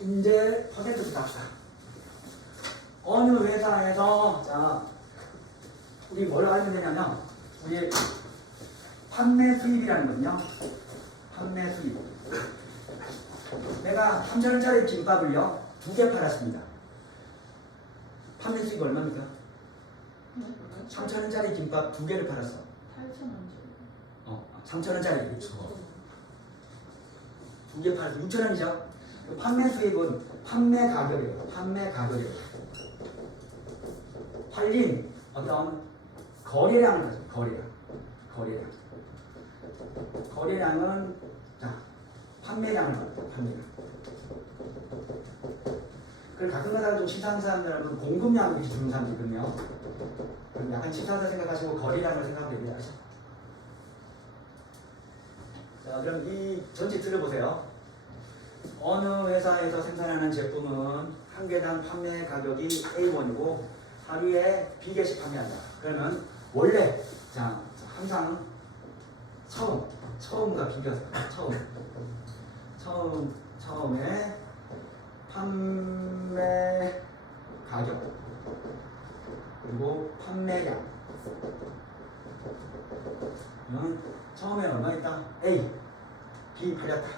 이제 퍼센트부터 합시다. 어느 회사에서, 자, 우리 뭘 알면 되냐면, 우리 판매 수입이라는 거는요, 판매 수입. 내가 3,000원짜리 김밥을요, 2개 팔았습니다. 판매 수입 얼마입니까? 3,000원짜리 김밥 2개를 팔았어. 8,000원. 3,000원짜리. 그렇죠. 2개 팔아서 6,000원이죠. 판매 수입은 판매 가격이에요. 판매 가격이에요. 팔린 어떤 거래량을 가져. 거래량. 거래량은 자 판매량을 가져. 판매량. 그 가끔가다 좀 치사한 사람들은 공급량을 이렇게 주는 사람도 있거든요. 그럼 약간 치사하다 생각하시고 거래량을 생각하면 됩니다. 자, 그럼 이 전체 들어보세요. 어느 회사에서 생산하는 제품은 한 개당 판매 가격이 A1이고 하루에 B개씩 판매한다. 그러면 원래 자 항상 처음과 비교해서 처음에 판매 가격 그리고 판매량 처음에 얼마 있다? A, B 팔렸다.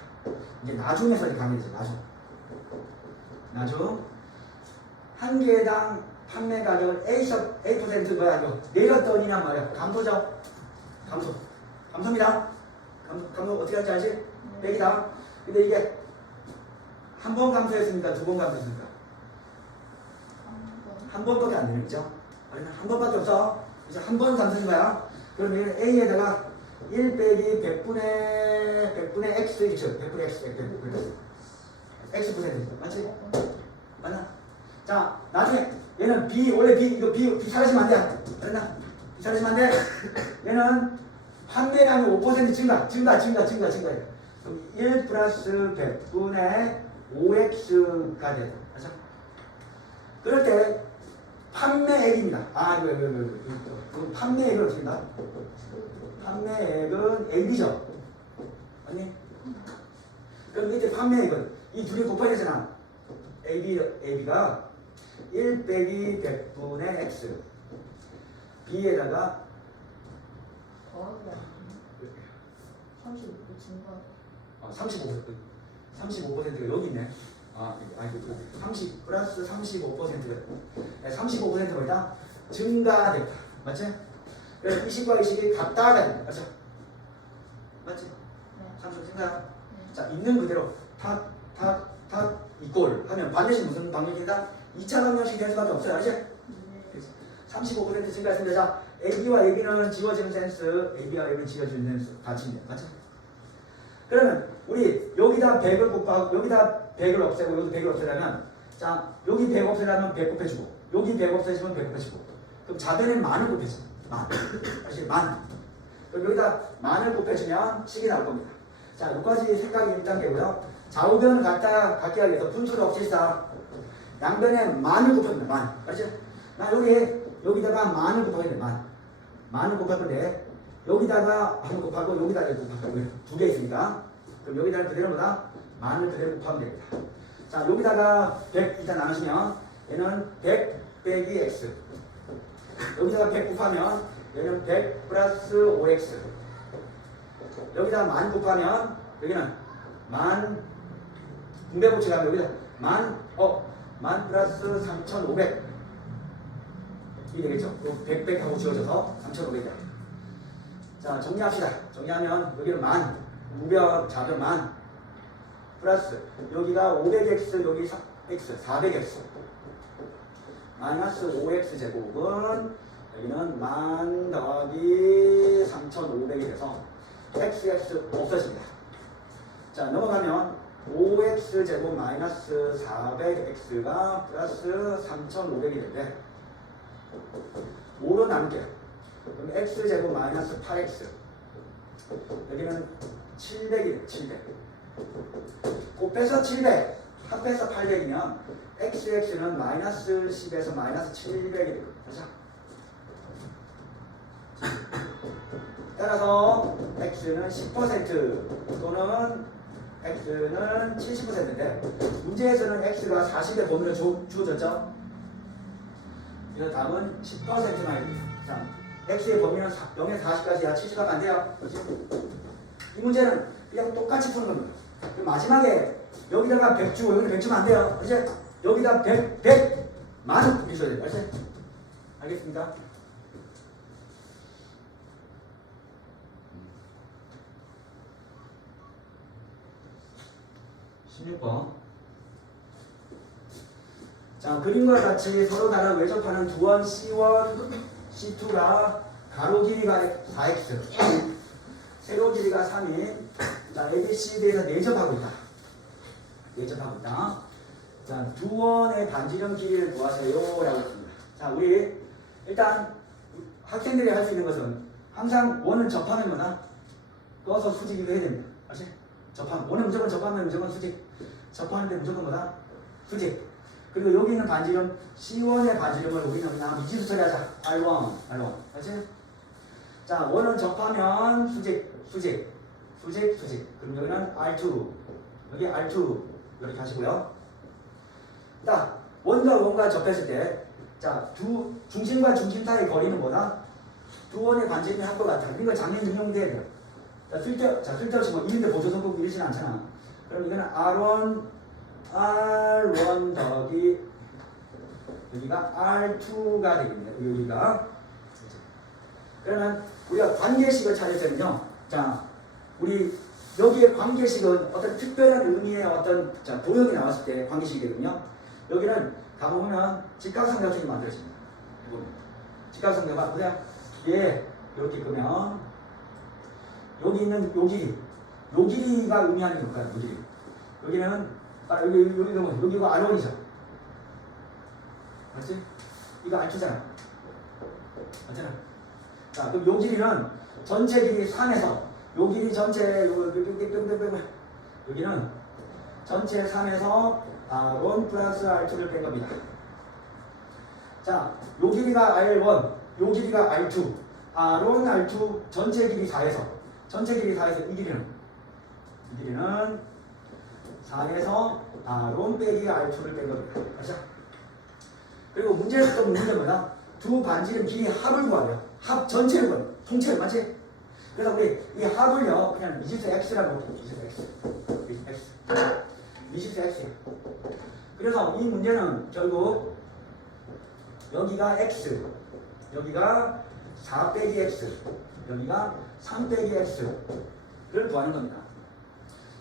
이제 나중에서 이렇게 가게 되죠. 나중 한 개당 판매 가격을 A% 뭐야 이거 내렸더니란 말이야. 감소죠. 감소입니다. 감소 어떻게 할지 알지? 빼기다. 근데 이게 한 번 감소했습니까? 두 번 감소했습니까? 한 번밖에 안 되는 거죠. 한 번밖에 없어. 이제 한 번 감소인 거야. 그러면 A에다가 1 빼기 100분의 X 있죠. 100분의 X. X%. 맞지? 맞나? 자, 나중에 얘는 B, 원래 이거 B 사라지면 안 돼. 그랬나? B 사라지면 안 돼. 얘는 판매량이 5% 증가해요. 그럼 1 플러스 100분의 5X가 되죠. 맞죠? 그럴 때 판매액입니다. 그 판매액을 어떻게 한다? 판매액은 AB죠. 아니? 그럼 이때 판매액은 이 둘이 곱하기잖아. AB가 1 빼기 100분의 X B에다가 더하기 아니에요? 35 증가. 35%가 여기 있네. 30 플러스 35%가 35%가 뭐다? 증가됐다. 맞지? 그래서 이 식과 이 식이 같다가 된다. 맞지? 네. 30 증가. 네. 자, 있는 그대로 탁 이꼴 하면 반드시 무슨 방식이다? 2차 방정식이 될 수밖에 없어요. 알지? 네. 35% 증가했습니다. 자, AB와 AB는 지워지는 센스, AB와 AB는 지워지는 센스 같이 있네요. 맞죠? 그러면 우리 여기다 100을 곱하고 여기다 100을 없애고 여기 100을 없애려면 자 여기 100 없애려면 100 곱해주고 여기 100 없애주면 100 곱해주고 그럼 좌변에는 만을 곱해줘. 만. 사실 만. 그럼 여기다 만을 곱해주면 식이 나올 겁니다. 자 여기까지 생각이 1단계고요. 좌우변을 같게 하기 위해서 분수를 없앨사 양변에 만을 곱합니다. 만. 알죠? 나 여기다가 만을 곱하게 돼. 만을 곱할 건데 여기다가 한번 곱하고 여기다가 곱하고 두 개 있으니까 그럼 여기다가 그대로 뭐다? 만을 그대로 곱하면 됩니다. 자 여기다가 100 일단 나누시면 얘는 100 빼기 x 여기다가 100 곱하면 얘는 100 플러스 5x 여기다가 만 곱하면 여기는 만 분배법칙하면 여기다 만 플러스 3,500 이 되겠죠? 100 하고 지워져서 3,500이야. 자 정리합시다. 정리하면 여기는 만 우변 좌변 만 플러스 여기가 500x 여기 x 400x 마이너스 5x 제곱은 여기는 만 더하기 3,500이 돼서 xx 없어집니다. 자 넘어가면 5x 제곱 마이너스 400x가 플러스 3,500이 되는데 5로 나눌게요. 그럼 x 제곱 마이너스 8x 여기는 700이래요. 700 곱해서 700 합해서 800이면 xx는 마이너스 10에서 마이너스 700이 됩니다. 따라서 x는 10% 또는 x는 70%인데 문제에서는 x가 40의 범위로 주어졌죠. 이거 답은 10%만. 자, x의 범위는 0에서 40까지야. 70가면 안 돼요. 그렇지? 이 문제는 그냥 똑같이 푸는 겁니다. 마지막에 여기다가 100 주고 여기는 100 주면 안 돼요. 그렇지? 여기다 100 만원 주셔야 돼요. 알지? 알겠습니까? 자, 그림과 같이 서로 다른 외접하는 두원 C1, C2가 가로 길이가 4x, 세로 길이가 3인 자, ABCD에서 내접하고 있다. 내접하고 있다. 자, 두원의 반지름 길이를 구하세요. 라고 했습니다. 자, 우리 일단 학생들이 할 수 있는 것은 항상 원을 접하면 뭐다? 꺼서 수직이 해야 됩니다. 알지? 접하면 원은 무조건 접하면 무조건 수직. 접하는데 무조건 뭐다? 수직. 그리고 여기 있는 반지름 C1의 반지름을 우리는 그냥 미지수 처리하자. R1. 알지? 자, 원은 접하면 수직. 그럼 여기는 R2. 여기 R2. 이렇게 하시고요. 자, 원과 원과 접했을 때, 자, 중심과 중심 사이의 거리는 뭐다? 두 원의 반지름이 할 것 같아. 이거 장면 인용돼야 돼요. 자, 쓸데없이 뭐 1인데 보조 성공 이러지는 않잖아. 그럼 이거는 R1 더하기 여기가 R2가 되겠네요. 여기가. 그러면 우리가 관계식을 찾을 때는요. 자, 우리 여기에 관계식은 어떤 특별한 의미의 어떤 도형이 나왔을 때 관계식이거든요. 여기는 가보면 직각삼각형이 만들어집니다. 직각삼각형 보세요. 얘 이렇게 끄면 여기 있는 요 길이가 의미하는 게 뭘까요? 요 길이. 여기는 여기가 R1이죠. 맞지? 이거 R2잖아. 맞잖아. 자, 그럼 요 길이는 전체 길이 3에서 요 길이 전체 여기는 전체 3에서 R1 플러스 R2를 뺀 겁니다. 자, 요 길이가 R1, 요 길이가 R2, R1, R2 전체 길이 4에서 이 길이는 4에서 R1 빼기 R2를 뺀 겁니다. 맞죠? 그리고 문제에서 또 묻는 게 뭐냐? 두 반지름 길이 합을 구하래요. 합 전체를 구하래요. 통째로 맞지? 그래서 우리 이 합을요 그냥 미지수 x라고 볼게요. 미지수 x야. 그래서 이 문제는 결국 여기가 x, 여기가 4 빼기 x, 여기가 3 빼기 x를 구하는 겁니다.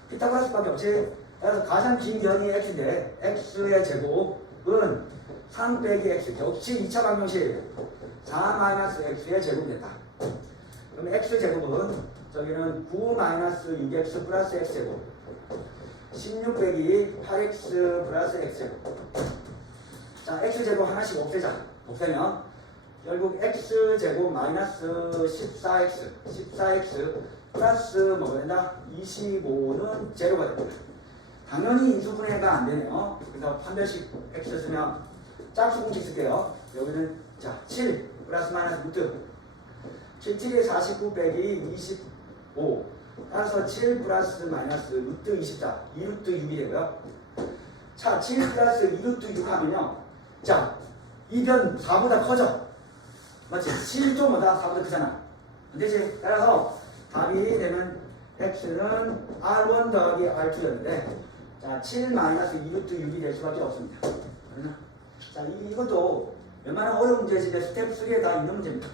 피타고라스밖에 없지. 그래서 가장 긴 변이 x인데 x의 제곱은 3 빼기 x 역시 2차 방정식 4 마이너스 x의 제곱이 됐다. 그럼 x 제곱은 저기는 9 마이너스 6x 플러스 x 제곱 16 빼기 8x 플러스 x 제곱. 자 x 제곱 하나씩 없애자. 없애면 결국 x 제곱 마이너스 14x 플러스 뭐가 된다? 25는 제로가 됩니다. 당연히 인수분해가 안 되네요. 그래서 판별식 x 쓰면 짝수 공식 쓸게요. 여기는 자 7 플러스 마이너스 루트 7에 49 빼기 25 따라서 7 플러스 마이너스 루트 24 2루트 6이 되고요. 자 7 플러스 2루트 6 하면요. 자 이 변 4보다 커져. 맞지? 7.5다 4보다 크잖아. 되지? 따라서 답이 되면 x는 r1 더하기 r2였는데 자 7 마이너스 2루트 6이 될 수밖에 없습니다. 자 이것도 웬만한 어려운 문제지 스텝 3에 다 있는 문제입니다.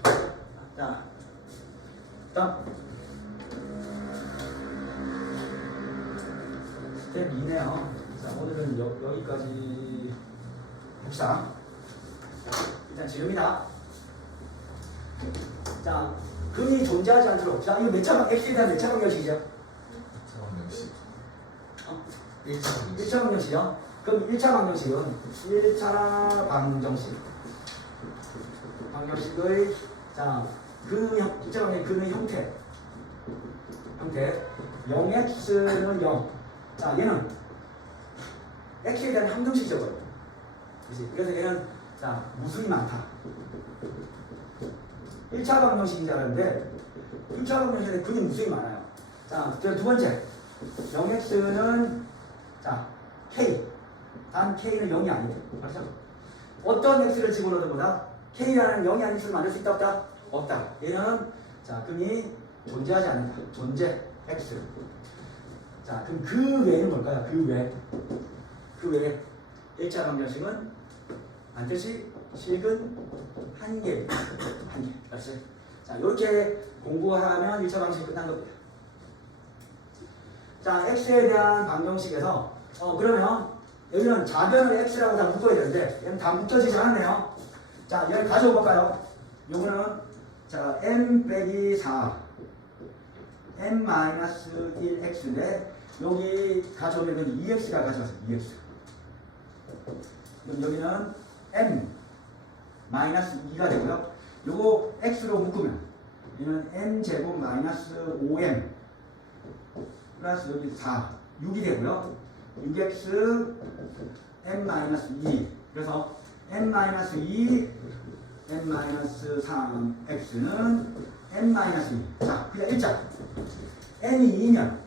자 다음 스텝 2네요. 자 오늘은 여기까지 복사. 일단 지릅니다. 자 금이 존재하지 않도록 자 이거 몇 차 방 x에 대한 몇 차 방정식이죠? 1차 방정식. 어? 1차 방정식. 1차 방정식이요? 그럼 1차 방정식은 1차 방정식의 자 그 1차 방정식 그의 형태 0x는 0. 자 얘는 x에 대한 함정식이죠. 그래서 얘는 자 무수히 많다. 1차 방정식인 줄 알았는데 1차 방정식에 그게 무수히 많아요. 자 두 번째 0x는 자 k 단 k는 0이 아니죠. 그렇죠? 어떤 x를 집어넣어도 보다 k라는 0이 아닌 수를 만들 수 있다 없다? 없다. 얘는 자 금이 존재하지 않는다. 존재 x. 자 그럼 그 외에는 뭘까요? 그 외에 1차 방정식은 반드시 실근 한 개. 그렇지? 자 이렇게 공부하면 1차 방식이 끝난 겁니다. 자 x에 대한 방정식에서 그러면 여기는 좌변을 x라고 다 묶어야 되는데 얘는 다 묶여지지 않았네요. 자 얘를 가져오 볼까요? 요거는 자 m 빼기 4 m 마이너스 1x인데 여기 가져오면 2x가 가져왔어요. 2x. 그럼 여기는 m 마이너스 2가 되고요. 요거 x로 묶으면 여기는 m 제곱 마이너스 5m 플러스 여기 4 6이 되고요. 6x m 마이너스 2 그래서 m 마이너스 2 m 마이너스 3x는 m 마이너스 2. 자 그냥 읽자. m이 2면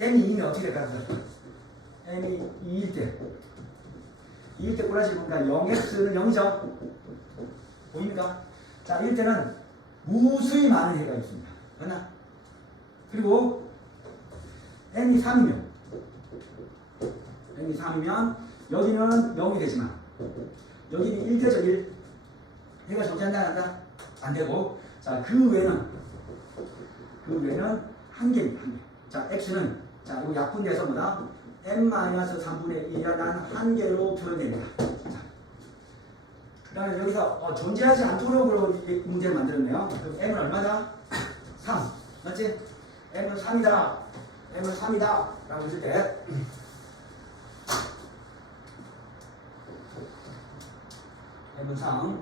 m이 2면 어떻게 될까요? m이 2일 때 2일 때 꼬라지 보니까 0x는 0이죠. 보입니까? 자, 1일 때는 무수히 많은 해가 있습니다. 그러나 그리고 n이 3이면 여기는 0이 되지만 여기는 1되죠. 1. 해가 존재한다 안 한다? 안 되고 자, 그 외에는 한 개입니다. 한 개. 자, x는 자, 이거 약분돼서 뭐다? n-3분의 1이라는 한 개로 표현됩니다. 그 다음에 여기서 존재하지 않도록 문제를 만들었네요. 그럼 m은 얼마다? 3. 맞지? m은 3이다. m은 3이다. 라고 했을 때 m은 3.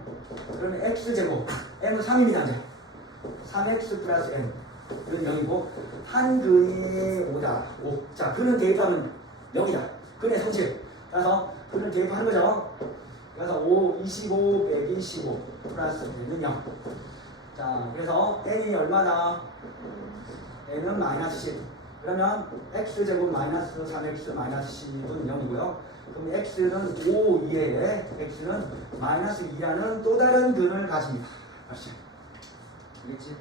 그러면 x제곱. m은 3입니다. 이제. 3x 플러스 n. 그는 0이고 한 근이 5다. 5. 자, 근은 대입하면 0이다. 근의 성질. 그래서 근을 대입하는 거죠. 그래서 25 빼기 15 플러스 n은 0. 자, 그래서 n이 얼마나? n은 마이너스 10. 그러면 x제곱 마이너스 3x 마이너스 10은 0이고요. 그럼 x는 5 이하에 x는 마이너스 2라는 또 다른 근을 가집니다. 알았죠? 알겠지?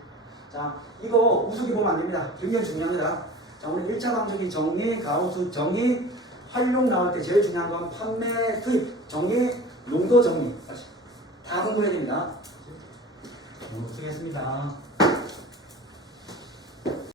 자, 이거 우수기 보면 안 됩니다. 굉장히 중요합니다. 자, 오늘 1차 방정식 정리, 가우스 정리, 활용 나올 때 제일 중요한 건 판매, 수입 정리, 용도 정리. 다 공부해야 됩니다. 수고했습니다.